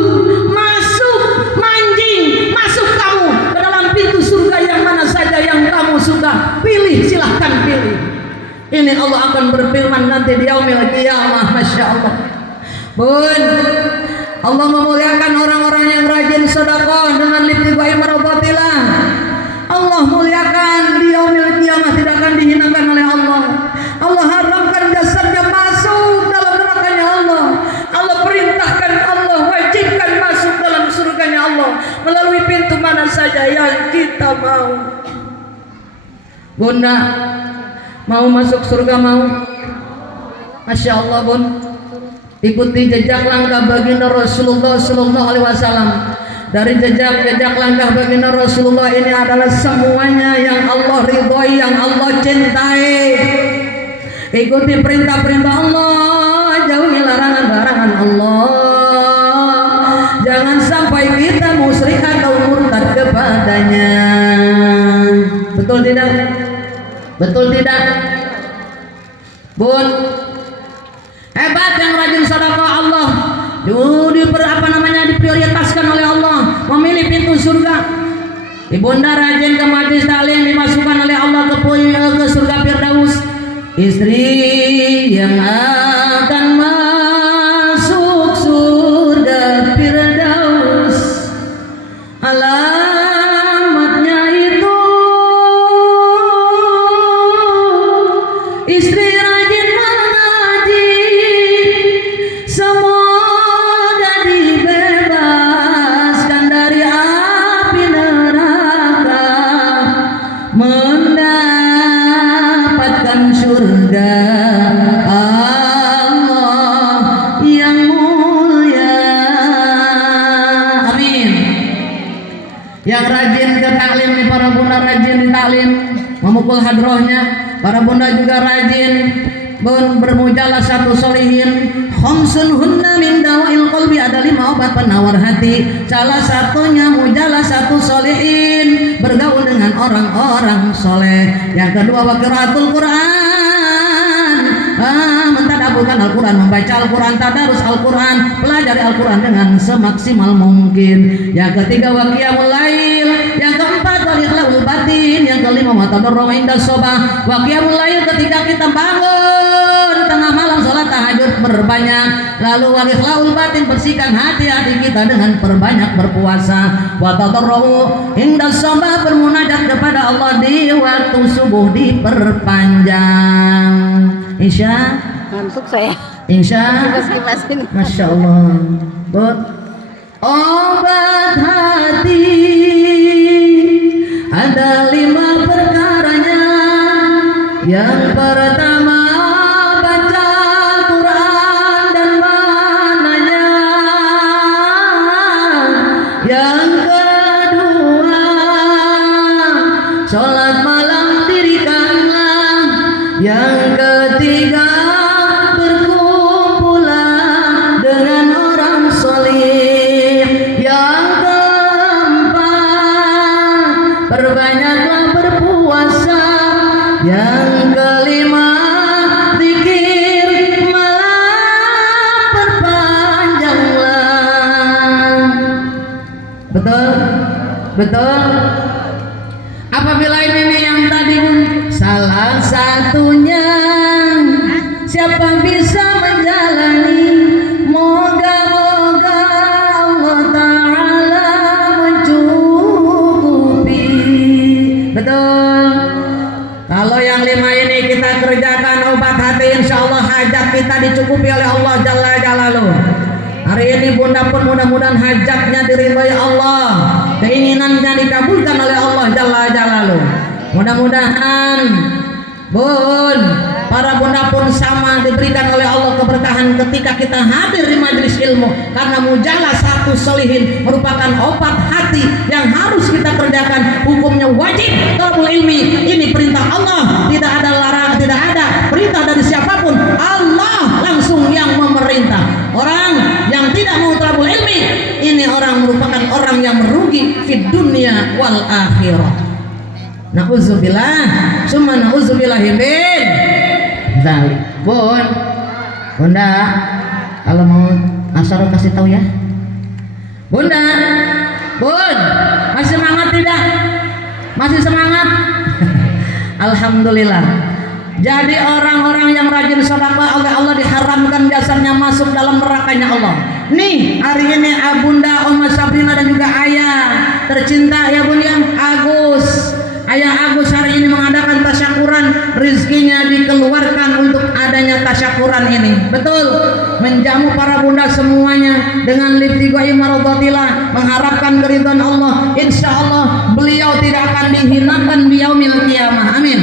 masuk, manjing, masuk kamu ke dalam pintu surga yang mana saja yang kamu suka. Pilih, silahkan pilih. Ini Allah akan berfirman nanti di yaumil qiyamah. Masya Allah. Bun, Allah memuliakan orang-orang yang rajin sedekah dengan libtiqai mardatillah. Allah muliakan di yaumil qiyamah, tidak akan dihinakan oleh Allah. Allah haramkan jasadnya masuk dalam nerakanya Allah. Allah perintahkan, Allah wajibkan masuk dalam surganya Allah melalui pintu mana saja yang kita mau. Bunda, mau masuk surga mau? Masya Allah bun. Ikuti jejak langkah baginda Rasulullah Sallallahu Alaihi Wasallam. Dari jejak langkah baginda Rasulullah ini adalah semuanya yang Allah ridhoi, yang Allah cintai. Ikuti perintah-perintah Allah, jauhi larangan-larangan Allah. Jangan sampai kita musyrik atau murtad kepadanya. Betul tidak? Betul tidak? Bun, hebat yang rajin sedekah Allah. Diprioritaskan oleh Allah, memilih pintu surga. Ibunda rajin ke majlis taklim, dimasukkan oleh Allah ke surga Firdaus. Istri yang akan masuk surga Firdaus. Alamatnya itu istri rajin mengaji, semoga dibebaskan dari api neraka, mendapatkan surga Allah yang mulia. Amin. Yang rajin ke taklim nih, para bunda rajin di taklim, memukul hadrohnya. Para bunda juga rajin bermujalah satu solihin. Khamsun hunna min dawail qalbi, ada 5 obat penawar hati. Salah satunya mujalah satu solihin, bergaul dengan orang-orang soleh. Yang kedua wa qiraatul Quran, mentadabburkan Al-Quran, membaca Al-Quran, tadarus Al-Quran, pelajari Al-Quran dengan semaksimal mungkin. Yang ketiga wa qiyamul lail. Yang keempat wa ikhlaul batin. Yang kelima wa tadarrua inda shabah. Wa qiyamul lail, ketika kita bangun tengah malam salat tahajud berbanyak. Lalu wa ikhlaul batin, bersihkan hati-hati kita dengan perbanyak berpuasa. Wa tadarrua inda shabah, bermunajat kepada Allah di waktu subuh diperpanjang. Insya Ngantuk saya. Insya Kipas-kipasin. Masya Allah. Obat hati ada 5 perkaranya. Yang pertama baca Quran dan maknanya. Yang kedua sholat malam dirikanlah. Yang ketiga berkumpulan dengan orang soleh. Yang keempat perbanyaklah berpuasa. Yang kelima zikir malam perpanjanglah. Betul? Betul? Apabila ini yang tadi pun salah satunya, siapa bisa menjalani? Moga-moga Allah Ta'ala mencukupi. Betul? Kalau yang 5 ini kita kerjakan obat hati, insya Allah hajat kita dicukupi oleh Allah Jalla Jalaluh. Hari ini bunda pun mudah-mudahan hajatnya diridhai Allah, keinginannya dikabulkan oleh Allah Jalla Jalaluh. Mudah-mudahan bun, para bunda pun sama diberikan oleh Allah keberkahan ketika kita hadir di majelis ilmu, karena mujalah satu solihin merupakan obat hati yang harus kita kerjakan. Hukumnya wajib thalabul ilmi, ini perintah Allah, tidak ada larangan, tidak ada perintah dari siapapun, Allah langsung yang memerintah. Orang yang tidak mau thalabul ilmi, ini orang merupakan orang yang merugi fid dunya wal akhirah. Na'udzubillah, summa na'udzubillahi min dzalik. Bun, bunda, kalau mau asar kasih tahu ya. Bunda, bun, masih semangat tidak? Masih semangat? Alhamdulillah. Jadi orang-orang yang rajin sedekah oleh Allah diharamkan jasanya masuk dalam nerakanya Allah. Nih hari ini Abunda, Oma Sabrina dan juga ayah tercinta ya bun ya Agus. Ayah Agus hari ini mengadakan tasyakuran, rizkinya dikeluarkan untuk adanya tasyakuran ini. Betul, menjamu para bunda semuanya dengan libtiqai maradhatillah, mengharapkan keridhaan Allah. Insya Allah beliau tidak akan dihinakan di yaumil qiyamah. Amin.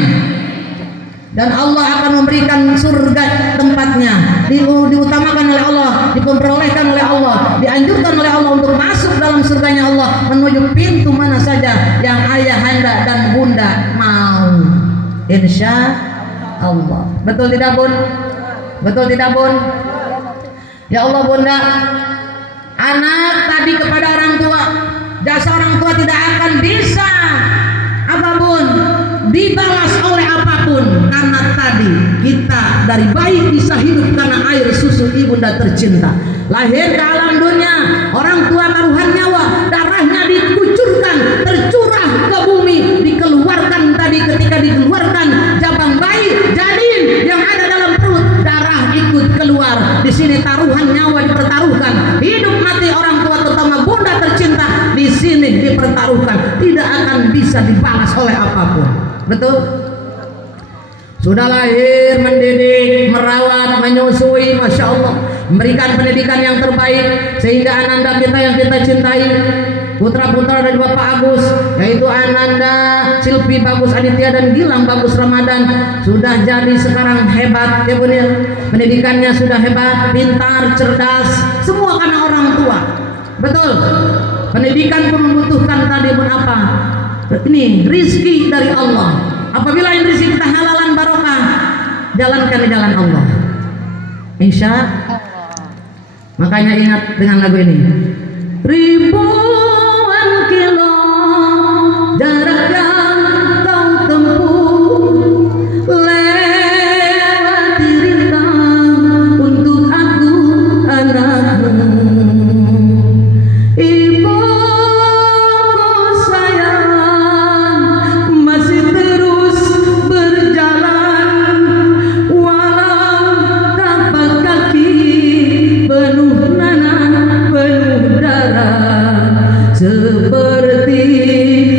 Dan Allah akan memberikan surga tempatnya, diutamakan oleh Allah, diperolehkan oleh Allah, dianjurkan oleh Allah untuk masuk dalam surganya Allah menuju pintu mana saja yang ayah, anda dan bunda mau. Insya Allah. Betul tidak bun? Betul tidak bun? Ya Allah bunda, anak tadi kepada orang tua, jasa orang tua tidak akan bisa apapun dibalas oleh apapun, karena tadi kita dari bayi bisa hidup karena air susu ibunda tercinta. Lahir ke alam dunia, orang tua taruhan nyawa, darahnya dikucurkan, tercurah ke bumi, dikeluarkan tadi. Ketika dikeluarkan jabang bayi, janin yang ada dalam perut, darah ikut keluar. sini taruhan nyawa dipertaruhkan, hidup mati orang tua terutama bunda tercinta di sini dipertaruhkan, tidak akan bisa dibalas oleh apapun. Betul? Sudah lahir, mendidik, merawat, menyusui, masya Allah, memberikan pendidikan yang terbaik sehingga ananda kita yang kita cintai, putra-putra dari Bapak Agus, yaitu Ananda, Silvi Bagus Aditya dan Gilang Bagus Ramadan, sudah jadi sekarang hebat ya Bun ya. Pendidikannya sudah hebat, pintar, cerdas, semua karena orang tua. Betul. Pendidikan pun membutuhkan tadi pun apa? Ini rizki dari Allah. Apabila ini rizki kita halalan barokah, jalankan di jalan Allah. Insya Allah. Makanya ingat dengan lagu ini. Ribuan kilo jarak yang kau tempuh, lewati rintang untuk aku anakmu. Ibuku sayang masih terus berjalan, walau tapak kaki penuh nanah penuh darah, seperti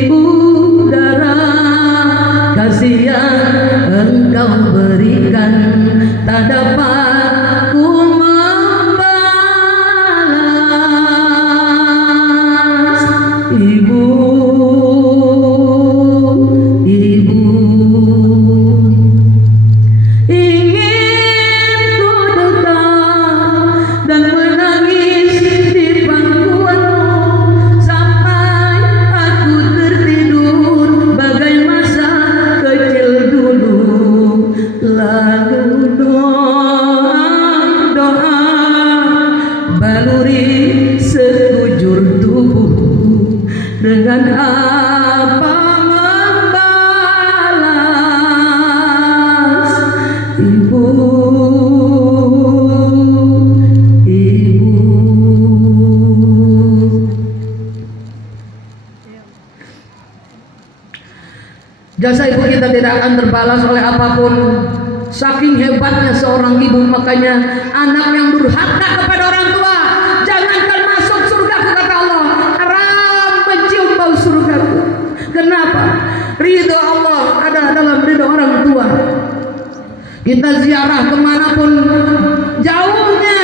udara kasih yang engkau berikan tak dapat ku membalas. Ibu, ibu, ingin ku dekat dan menangis di pangkuanmu sampai aku tertidur bagai masa kecil dulu. Lalu doa baluri sekujur tubuhku, dengan apa membalas. Ibu, ibu. Jasa ibu kita tidak akan terbalas oleh apapun. Saking hebatnya seorang ibu, makanya anak yang durhaka kepada orang tua jangankan masuk surga, kata Allah, haram mencium bau surgaku. Kenapa? Ridho Allah ada dalam ridho orang tua. Kita ziarah kemanapun jauhnya,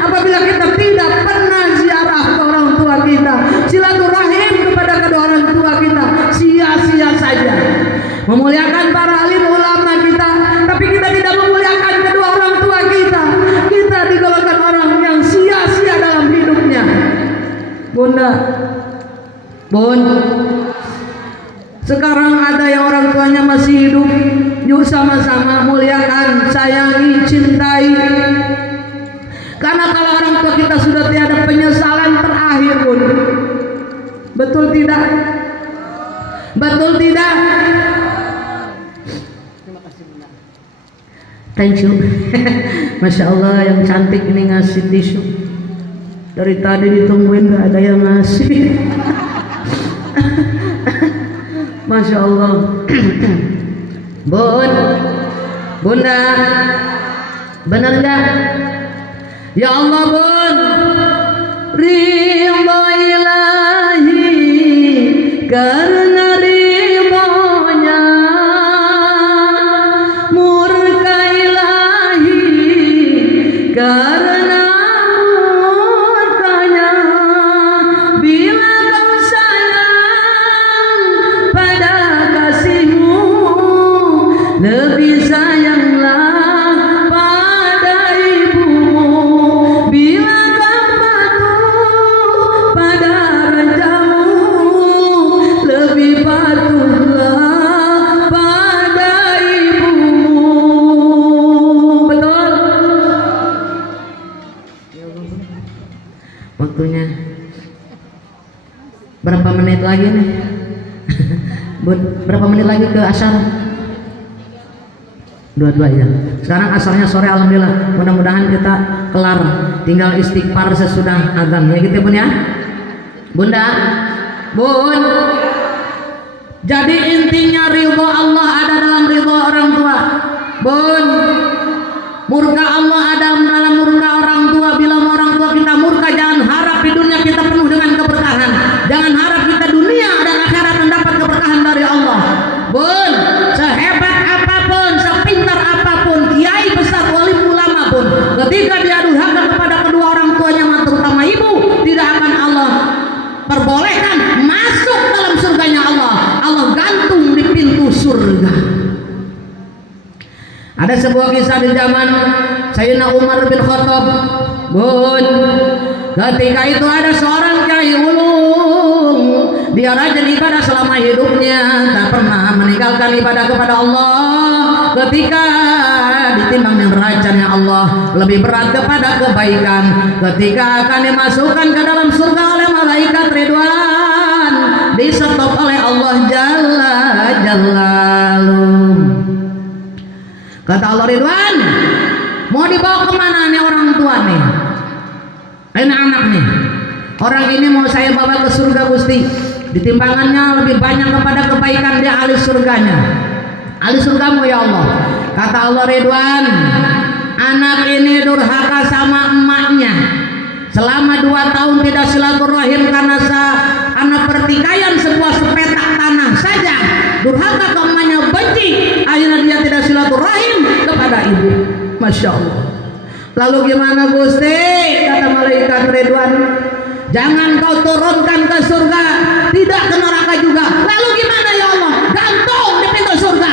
apabila kita tidak pernah ziarah ke orang tua kita, silaturahim kepada kedua orang tua kita, sia-sia saja. Memuliakan para alim ulama kita, tapi kita tidak memuliakan kedua orang tua kita, kita digolongkan orang yang sia-sia dalam hidupnya. Bunda, Bun, sekarang ada yang orang tuanya masih hidup, yuk sama-sama muliakan, sayangi, cintai. Karena kalau orang tua kita sudah tiada, penyesalan terakhir, Bun. Betul tidak? Betul tidak? Thank you. Masya Allah, yang cantik ini ngasih tisu. Dari tadi ditungguin gak ada yang ngasih. Masya Allah. Bun, Bunda, benar gak? Ya Allah Bun, ridho ilahi, karena ridhonya murka ilahi, karena murkanya. Bila kau sayang pada kasihmu, lebih sayanglah pada ibumu. Bila kau patuh pada rajamu, lebih patuhlah pada ibumu. Betul? Waktunya berapa menit lagi nih? Bun, berapa menit lagi ke asar? Dua-dua ya. Sekarang asarnya sore, alhamdulillah. Mudah-mudahan kita kelar, tinggal istighfar sesudah azan ya gitu Bun ya. Bunda, Bun, jadi intinya ridho Allah ada dalam ridho orang tua. Bun, murka Allah ada dalam murka orang sebuah kisah di zaman Sayyidina Umar bin Khattab. Bun, ketika itu ada seorang kiai ulung, dia rajin ibadah selama hidupnya, tak pernah meninggalkan ibadah kepada Allah. Ketika ditimbang dengan derajatnya Allah lebih berat kepada kebaikan, ketika akan dimasukkan ke dalam surga oleh malaikat Ridwan, disetop oleh Allah Jalla Jalaluh. Kata Allah, Ridwan, mau dibawa kemana nih orang tua nih? Ini anak nih. Orang ini mau saya bawa ke surga Gusti. Ditimbangannya lebih banyak kepada kebaikan, dia ahli surganya. Ahli surgamu ya Allah. Kata Allah, Ridwan, anak ini durhaka sama emaknya. Selama 2 tahun tidak silaturahim karena anak pertikaian sebuah sepetak tanah saja. Durhaka ke emaknya, benci. Akhirnya dia tidak silaturahim kepada ibu. Masya Allah. Lalu gimana Gusti? Kata malaikat Ridwan, jangan kau turunkan ke surga, tidak ke neraka juga. Lalu gimana ya Allah? Gantung di pintu surga.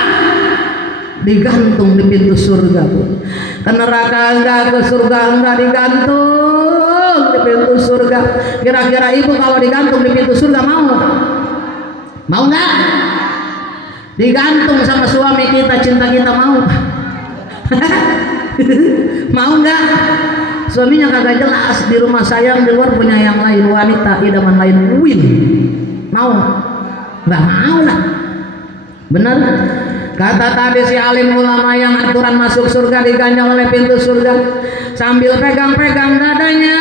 Digantung di pintu surga pun. Ke neraka enggak, ke surga enggak, digantung di pintu surga. Kira-kira ibu kalau digantung di pintu surga mau? Mau enggak? Digantung sama suami kita, cinta kita mau? Mau enggak? Suaminya kagak jelas, di rumah sayang, di luar punya yang lain, wanita idaman lain, win. Mau? Enggak mau lah. Benar? Kata tadi si alim ulama yang aturan masuk surga diganjal oleh pintu surga, sambil pegang-pegang dadanya,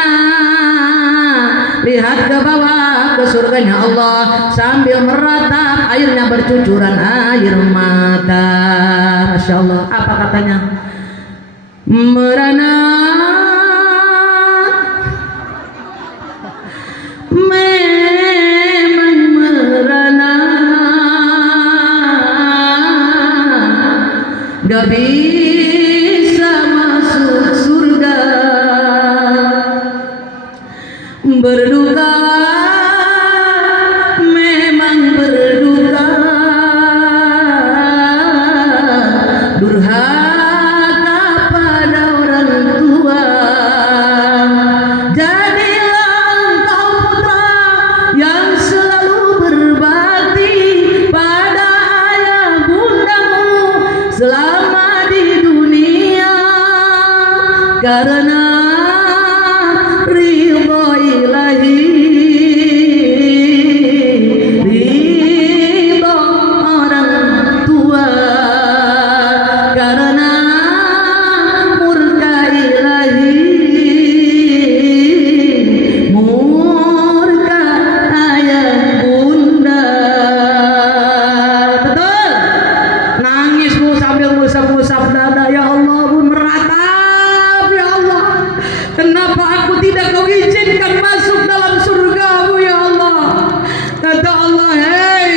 lihat ke bawah ke surganya Allah, sambil meratap airnya bercucuran air mata. Masya Allah. Apa katanya? Merana memang merana, gak bisa masuk surga. Berduka, memang berduka, durhaka pada orang tua. Jadilah engkau putra yang selalu berbakti pada ayah bundamu selama di dunia, karena ridho ilahi, ridho orang tua, karena murka ilahi, murka ayah bunda. Betul? Nangis bu sambil ngusap-ngusap dada, ya Allah bu, meratap, ya Allah, kenapa aku tidak kau izinkan masuk dalam surgamu ya Allah. Kata Allah, hei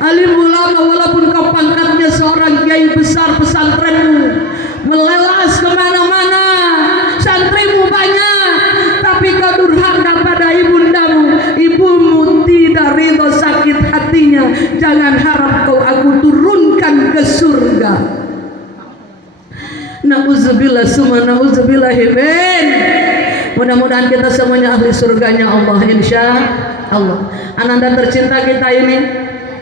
alim ulama, walaupun kau pangkatnya seorang kiai besar, pesantrenmu melelas kemana-mana, santrimu banyak, tapi kau durhaka pada ibundamu, ibumu tidak ridho, sakit hatinya, jangan harap kau aku turunkan ke surga. Na'udzubillah summa na'udzubillahimin. Mudah-mudahan kita semuanya ahli surganya Allah, insya Allah. Ananda tercinta kita ini,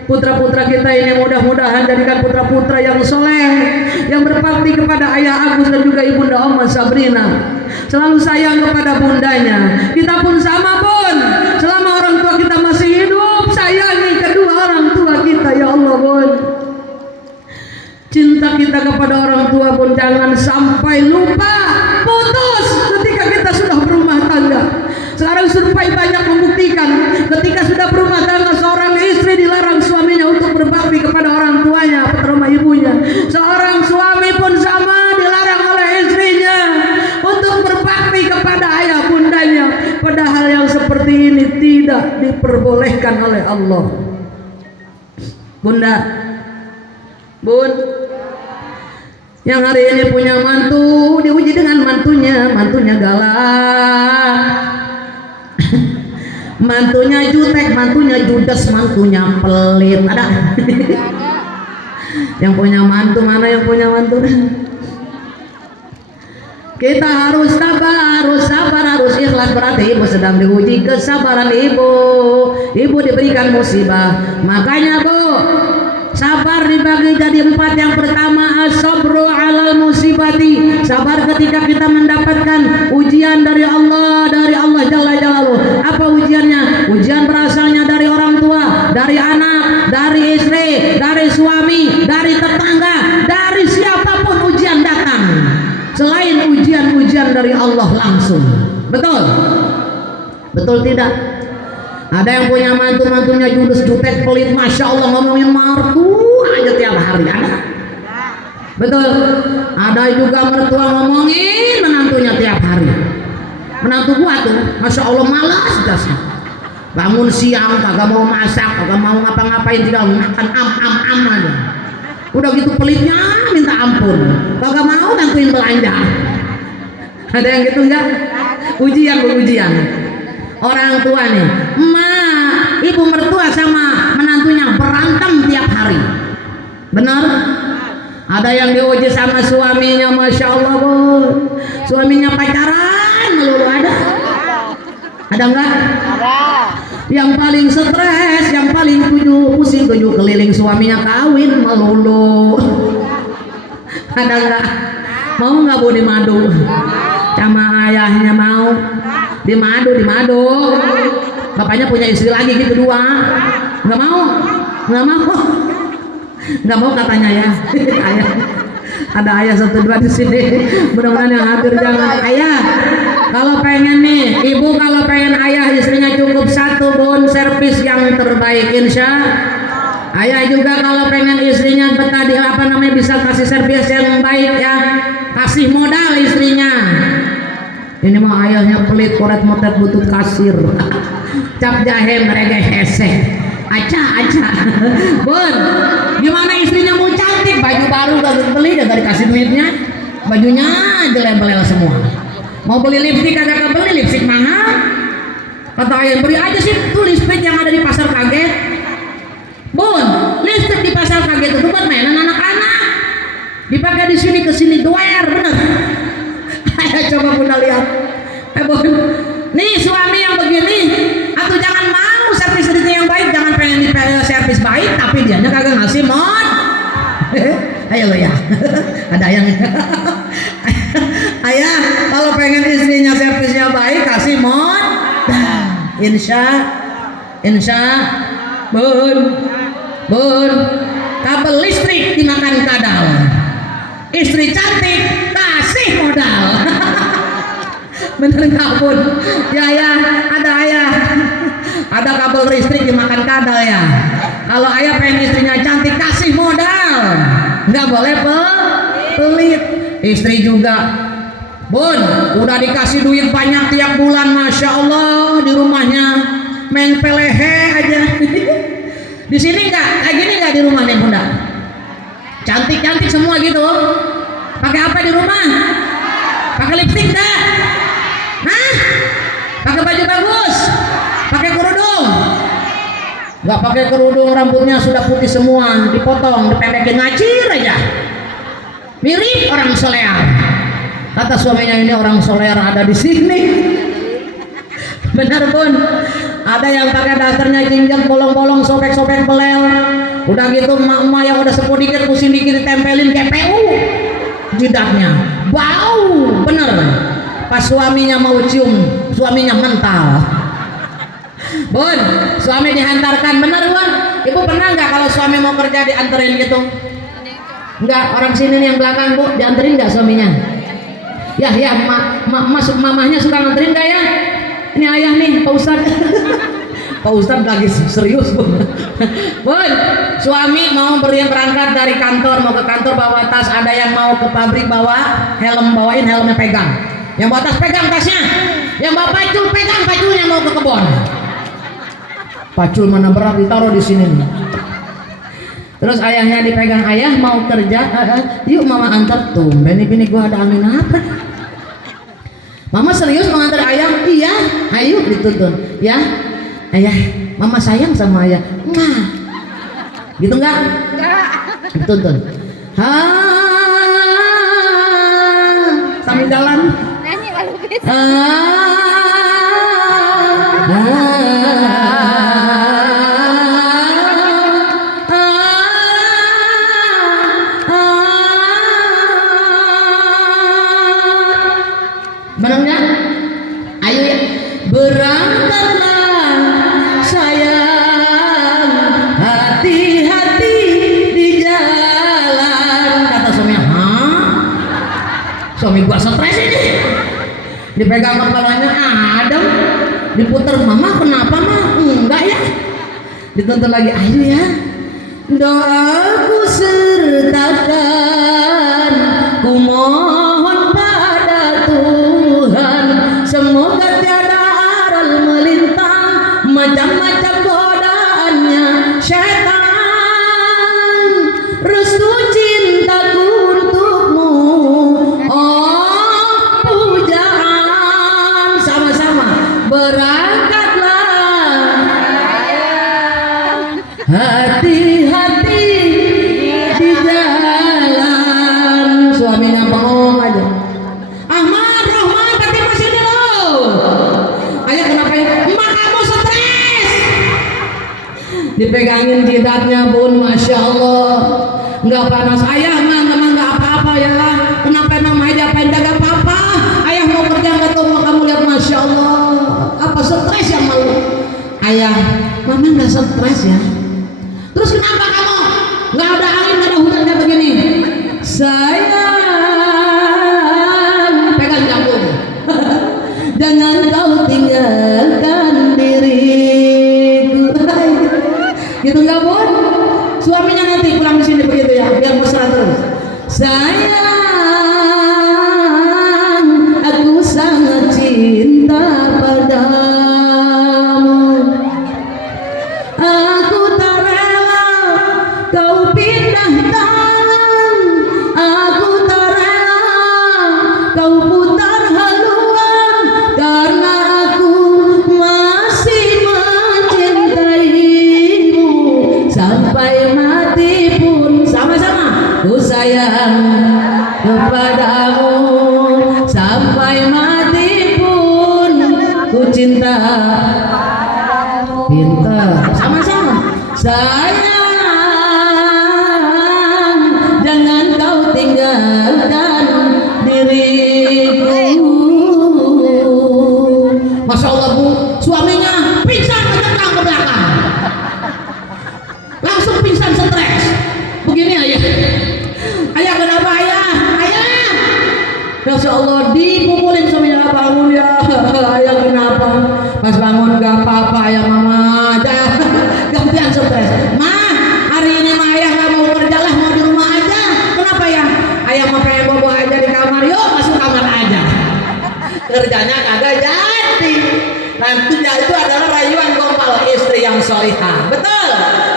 putra-putra kita ini, mudah-mudahan jadikan putra-putra yang soleh, yang berbakti kepada ayah Agus dan juga ibunda Oma Sabrina, selalu sayang kepada bundanya. Kita pun sama pun, selama orang tua kita masih hidup, sayangi kedua orang tua kita ya Allah pun. Cinta kita kepada orang tua pun jangan sampai lupa, putus ketika kita sudah berumah tangga. Sekarang survei banyak membuktikan, ketika sudah berumah tangga, seorang istri dilarang suaminya untuk berbakti kepada orang tuanya, terutama ibunya. Seorang suami pun sama, dilarang oleh istrinya untuk berbakti kepada ayah bundanya. Padahal yang seperti ini tidak diperbolehkan oleh Allah. Bunda, bun, yang hari ini punya mantu, diuji dengan mantunya galak, mantunya jutek, mantunya judes, mantunya pelit. Ada? Yang punya mantu mana yang punya mantu? Kita harus sabar, harus ikhlas. Berarti ibu sedang diuji kesabaran ibu. Ibu diberikan musibah. Makanya bu, sabar dibagi jadi 4. Yang pertama as-sabru alal musibati. Sabar ketika kita mendapatkan ujian dari Allah Jalla Jalaluhu. Apa ujiannya? Ujian berasalnya dari orang tua, dari anak, dari istri, dari suami, dari tetangga, dari siapapun ujian datang. Selain ujian dari Allah langsung. Betul? Betul tidak? Ada yang punya mantunya judes, jutek, pelit, masya Allah, ngomongin martu aja tiap hari. Ada? Betul? Ada juga mertua ngomongin menantunya tiap hari. Menantu gua tuh, masya Allah malas dasar. Bangun siang kagak mau masak, kagak mau ngapa-ngapain, tinggal makan am aja. Udah gitu pelitnya minta ampun, kagak mau bantuin belanja. Ada yang gitu enggak? Ujian. Orang tua nih, ibu mertua sama menantunya berantem tiap hari. Benar? Ada yang diuji sama suaminya, masya Allah bu, suaminya pacaran melulu. Ada enggak? Ada. Yang paling stres, yang paling pusing keliling suaminya kawin melulu. Ada enggak? Mau enggak bu dimadu? Sama ayahnya mau dimadu. Bapaknya punya istri lagi gitu 2. Enggak mau katanya ya. Ayah. Ada ayah 1 2 di sini. Mudah-mudahan yang hadir jangan ayah. Kalau pengen nih, ibu kalau pengen ayah istrinya cukup 1 bun servis yang terbaik insya. Ayah juga kalau pengen istrinya betah di bisa kasih servis yang baik ya, kasih modal istrinya. Ini mah ayahnya pelit, koret motet butut kasir, cap jahe mereka hese, aca. Bun, gimana istrinya mau cantik, baju baru gak beli, gak dikasih duitnya, bajunya jelek-belel semua. Mau beli lipstik kagak kebeli, lipstik mahal. Kata ayah, beri aja sih tuh lipstik yang ada di pasar kaget. Bun, lipstik di pasar kaget itu buat mainan anak-anak. Dipakai di sini ke sini doer, bener. Ayo coba bunda lihat. Bun, nih suami yang begini, atau jangan mau servis yang baik, jangan pengen di servis baik, tapi dianya kagak ngasih mod. Ayo lo ya, ada yang ayah kalau pengen istrinya servisnya baik kasih mod. Insya bun kabel listrik dimakan kadal, istri cantik kasih modal. Bener nggak bun? Ya ada kabel listrik dimakan kadal ya. Kalau ayah pengen istrinya cantik kasih modal, nggak boleh pelit. Istri juga bun udah dikasih duit banyak tiap bulan, masya Allah, di rumahnya main pelehe aja. Di sini kayak gini nggak di rumahnya bunda? Cantik semua gitu. Pakai apa di rumah? Pakai lipstik dah? Hah? Pakai baju bagus? Pakai kerudung? Nggak pakai kerudung, rambutnya sudah putih semua, dipotong, dipendekin, ngacir aja. Mirip orang solear. Kata suaminya, ini orang solear ada di sini. Benar pun. Ada yang pakai dasarnya jinjat bolong-bolong, sobek-sobek belel. Udah gitu emak-emak yang udah sepuh dikit, pusing dikit, ditempelin GPU jidatnya. Bau, bener. Pas suaminya mau cium, suaminya mental. Bun, suami dihantarkan, bener bun? Ibu pernah nggak kalau suami mau kerja dianterin gitu? Enggak, orang sini nih yang belakang bu, dianterin nggak suaminya? Ya, mamahnya suka nganterin nggak ya? Ini ayah nih, Pak Ustadz. Pak Ustadz lagi serius bu. Bun, suami mau berangkat dari kantor, mau ke kantor bawa tas, ada yang mau ke pabrik bawa helm, bawain helmnya pegang. Yang bawa tas pegang tasnya, yang bawa pacul pegang paculnya mau ke kebun. Pacul mana berat ditaruh di sini nih. Terus ayahnya dipegang, ayah mau kerja, yuk mama antar. Tuh, bini gua ada angin apa? Mama serius mengantar ayah? Iya, ayo dituntun. Ya, ayah, mama sayang sama ayah. Nah, gitu enggak? Tuntun. Ha. Sambil jalan. Nyanyi kalau bisa. Ha. Menangnya? Ayo ya. Berangkatlah sayang, hati-hati di jalan. Kata suaminya, hah? Suami gua stres ini. Dipegang kepalanya, adem. Diputer, mama kenapa mah? Enggak ya. Dituntun lagi, ayo ya. Doaku sertakan, ku mohon pada Tuhan, semoga tiada aral melintang, macam-macam godaannya syaitan. Restu cintaku untukmu, oh pujaan. Sama-sama berangkatlah, hati-hati di jalan. Suaminya bengong aja. Ahmad, Rahman, Fatih masih dulu. Ayah kenapa ya? Emak kamu stres. Dipegangin jidatnya bun, masya Allah. Nggak panas. Ayah mah memang nggak apa-apa ya. Kenapa emang aja pengen jaga papa? Ayah mau kerja nggak tuh? Kamu lihat, masya Allah. Apa stres yang malu? Ayah, mama nggak stres ya. Terus kenapa kamu nggak ada angin, nggak ada hujan kayak begini? Sayang, pegang jambul. Jangan kau tinggalkan diriku. Gitu nggak bun? Suaminya nanti pulang di sini begitu ya, biar mesra terus. Sayang, aku sangat cinta padamu. Aku tak rela kau pindah tangan, aku tak rela kau putar haluan, karena aku masih mencintaimu sampai mati pun. Sama-sama, ku sayang kepadamu sampai mati pun, ku cinta. Pintar. Sama-sama. Sayang, jangan kau tinggalkan diriku. Masya Allah bu, suaminya pingsan menyeberang ke belakang. Langsung pingsan stres. Begini ayah. Ayah kenapa ayah? Ayah. Masya Allah dipukulin suaminya, bangun ya. Ayah kenapa? Pas bangun gak apa-apa ayah, mama aja. Gantian stres. Ma, hari ini mah ayah gak mau kerja lah, mau di rumah aja. Kenapa ya? Ayah mah pengen bobo aja di kamar. Yuk masuk kamar aja. Kerjanya kagak jadi. Nanti itu adalah rayuan gombal istri yang solihah. Betul?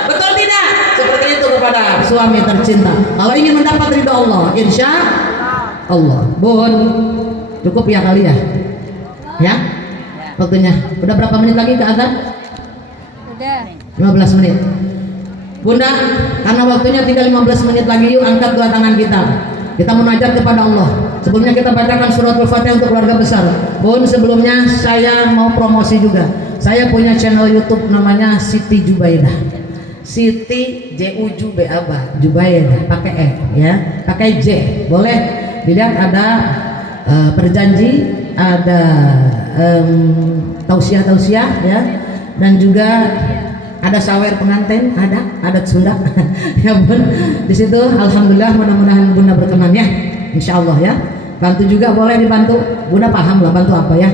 Betul tidak? Seperti itu kepada suami tercinta. Kalau ingin mendapat ridho Allah, insya Allah. Bun, cukup ya kali ya? Ya? Waktunya. Udah berapa menit lagi ke azan? Udah. 15 menit. Bunda, karena waktunya tinggal 15 menit lagi, yuk angkat dua tangan kita. Kita munajat kepada Allah. Sebelumnya kita bacakan surat Al-Fatihah untuk keluarga besar. Bun, sebelumnya saya mau promosi juga. Saya punya channel YouTube namanya Siti Jubaidah. Siti J-U-B-A-B Jubaidah, pakai E ya, pakai J. Boleh dilihat, ada perjanji, ada tausiah-tausiah ya, dan juga ada sawer pengantin, ada adat Sunda. Ya bun, di situ alhamdulillah, mudah-mudahan bunda berkenan ya, insya Allah ya. Bantu juga boleh dibantu, bunda paham lah bantu apa ya.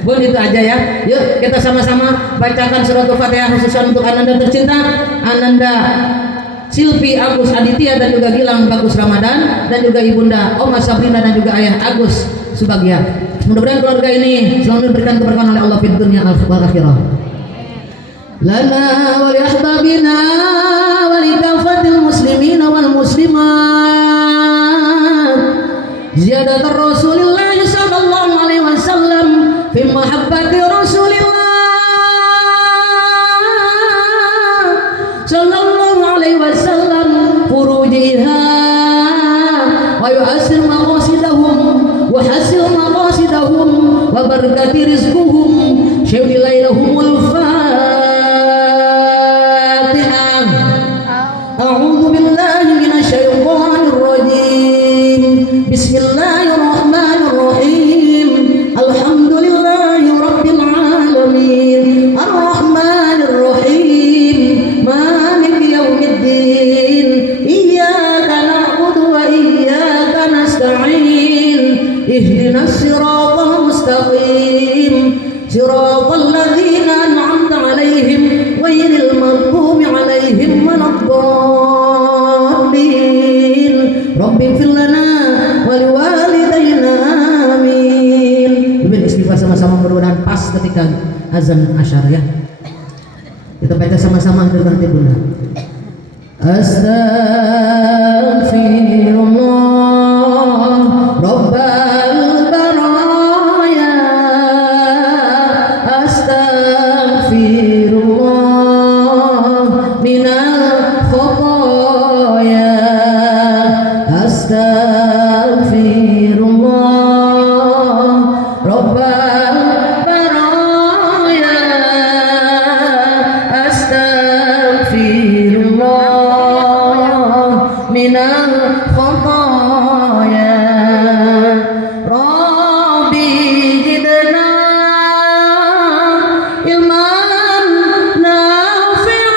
Bun, itu aja ya. Yuk kita sama-sama bacakan surat Al-Fatihah khusus untuk Ananda tercinta, Ananda Silvi Agus Aditya dan juga Gilang Bagus Ramadan, dan juga ibunda Oma Sabrina dan juga ayah Agus Subagia. Mudah-mudahan keluarga ini selalu diberikan keberkahan oleh Allah di dunia wal akhirah. Lana wa li ahbabina wa li kafatil muslimina wal muslimat ziyadat Rasulillah sallallahu alaihi wasallam fi mahabbati Rasulillah sallallahu alaihi wasallam barakati rizquhum syawilailahumul Fatihah. A'udzu billahi minasyaitonir rajim. Bismillahirrahmanirrahim. Alhamdulillahi rabbil alamin. Arrahmanir rahim. Maliki yaumiddin. Iyyaka na'budu wa iyyaka nasta'in. Ihdinas siratal mustaqim. Siratal ladzina an'amta 'alaihim ghairil maghdubi 'alaihim waladdallin. Rabbighfir lana wa liwalidayna amin. Bimbing istighfar sama-sama, mudah-mudahan pas ketika azan asyar ya. Kita baca sama-sama terganti dulu. Astaghfirullah Rabbal baraya. Astaghfirullah minal khotoya. Astaghfirullah Rabbal baraya. Astaghfirullah minal khotoya. Rabbi zidna ilman nafi'an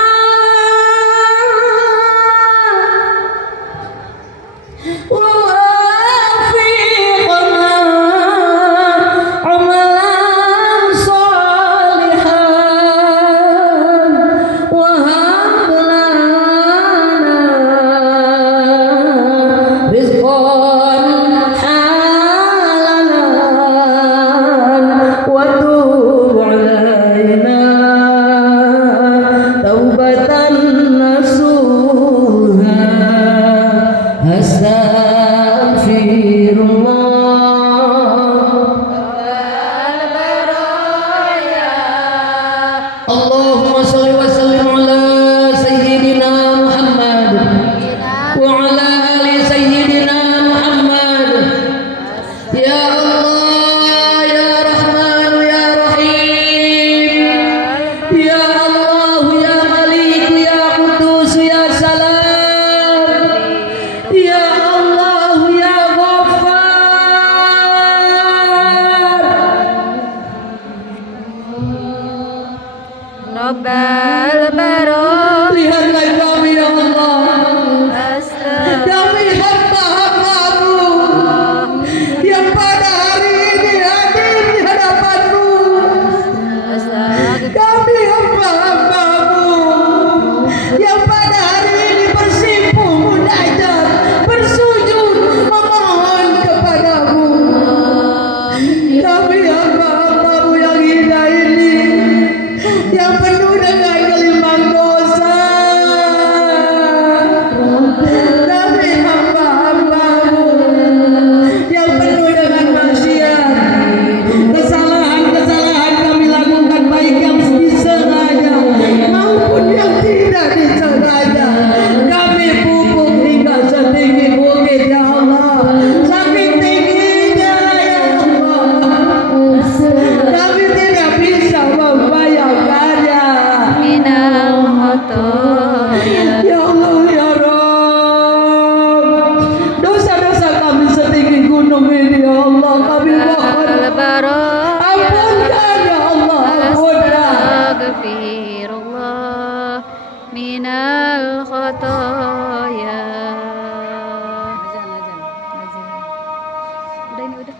wa wafiqna amalan salihan wa hab lana rizqan halalan wa tub alaina taubatan nasuha. Astaghfirullah. Allahumma shalli wa sallim ala sayyidina Muhammad wa ala ali sayyidina Muhammad. Ya Allah ya Rahman ya Rahim. Ya Allah ya Malik ya Qudus ya Salam. Ya Allah ya Ghaffar. Rabbal baraya. Lihatlah kami ya Allah. Kami hamba-hambamu yang pada hari ini hadir di hadapanmu. Kami hamba-hambamu yang pada hari ini bersimpuh munajat, bersujud memohon kepadamu. Kami hamba-hambamu yang hina ini, yang penuh dengan gelimaan dosa. Kami hamba-hambamu yang penuh dengan maksiat. Kesalahan-kesalahan kami lakukan, baik yang disengaja maupun yang tidak disengaja. Kami pupuk hingga setinggi bukit ya Allah, saking tingginya ya Allah. Kami tidak bisa membayangkannya. Minal khotoya. Ya Allah ya Rabb, dosa-dosa kami setinggi gunung ini ya Allah. Kami mohon Rabbal baraya. ampunkan ya Allah, ampunkan. Astaghfirullah minal khotoya. Azan. Udah ini udah.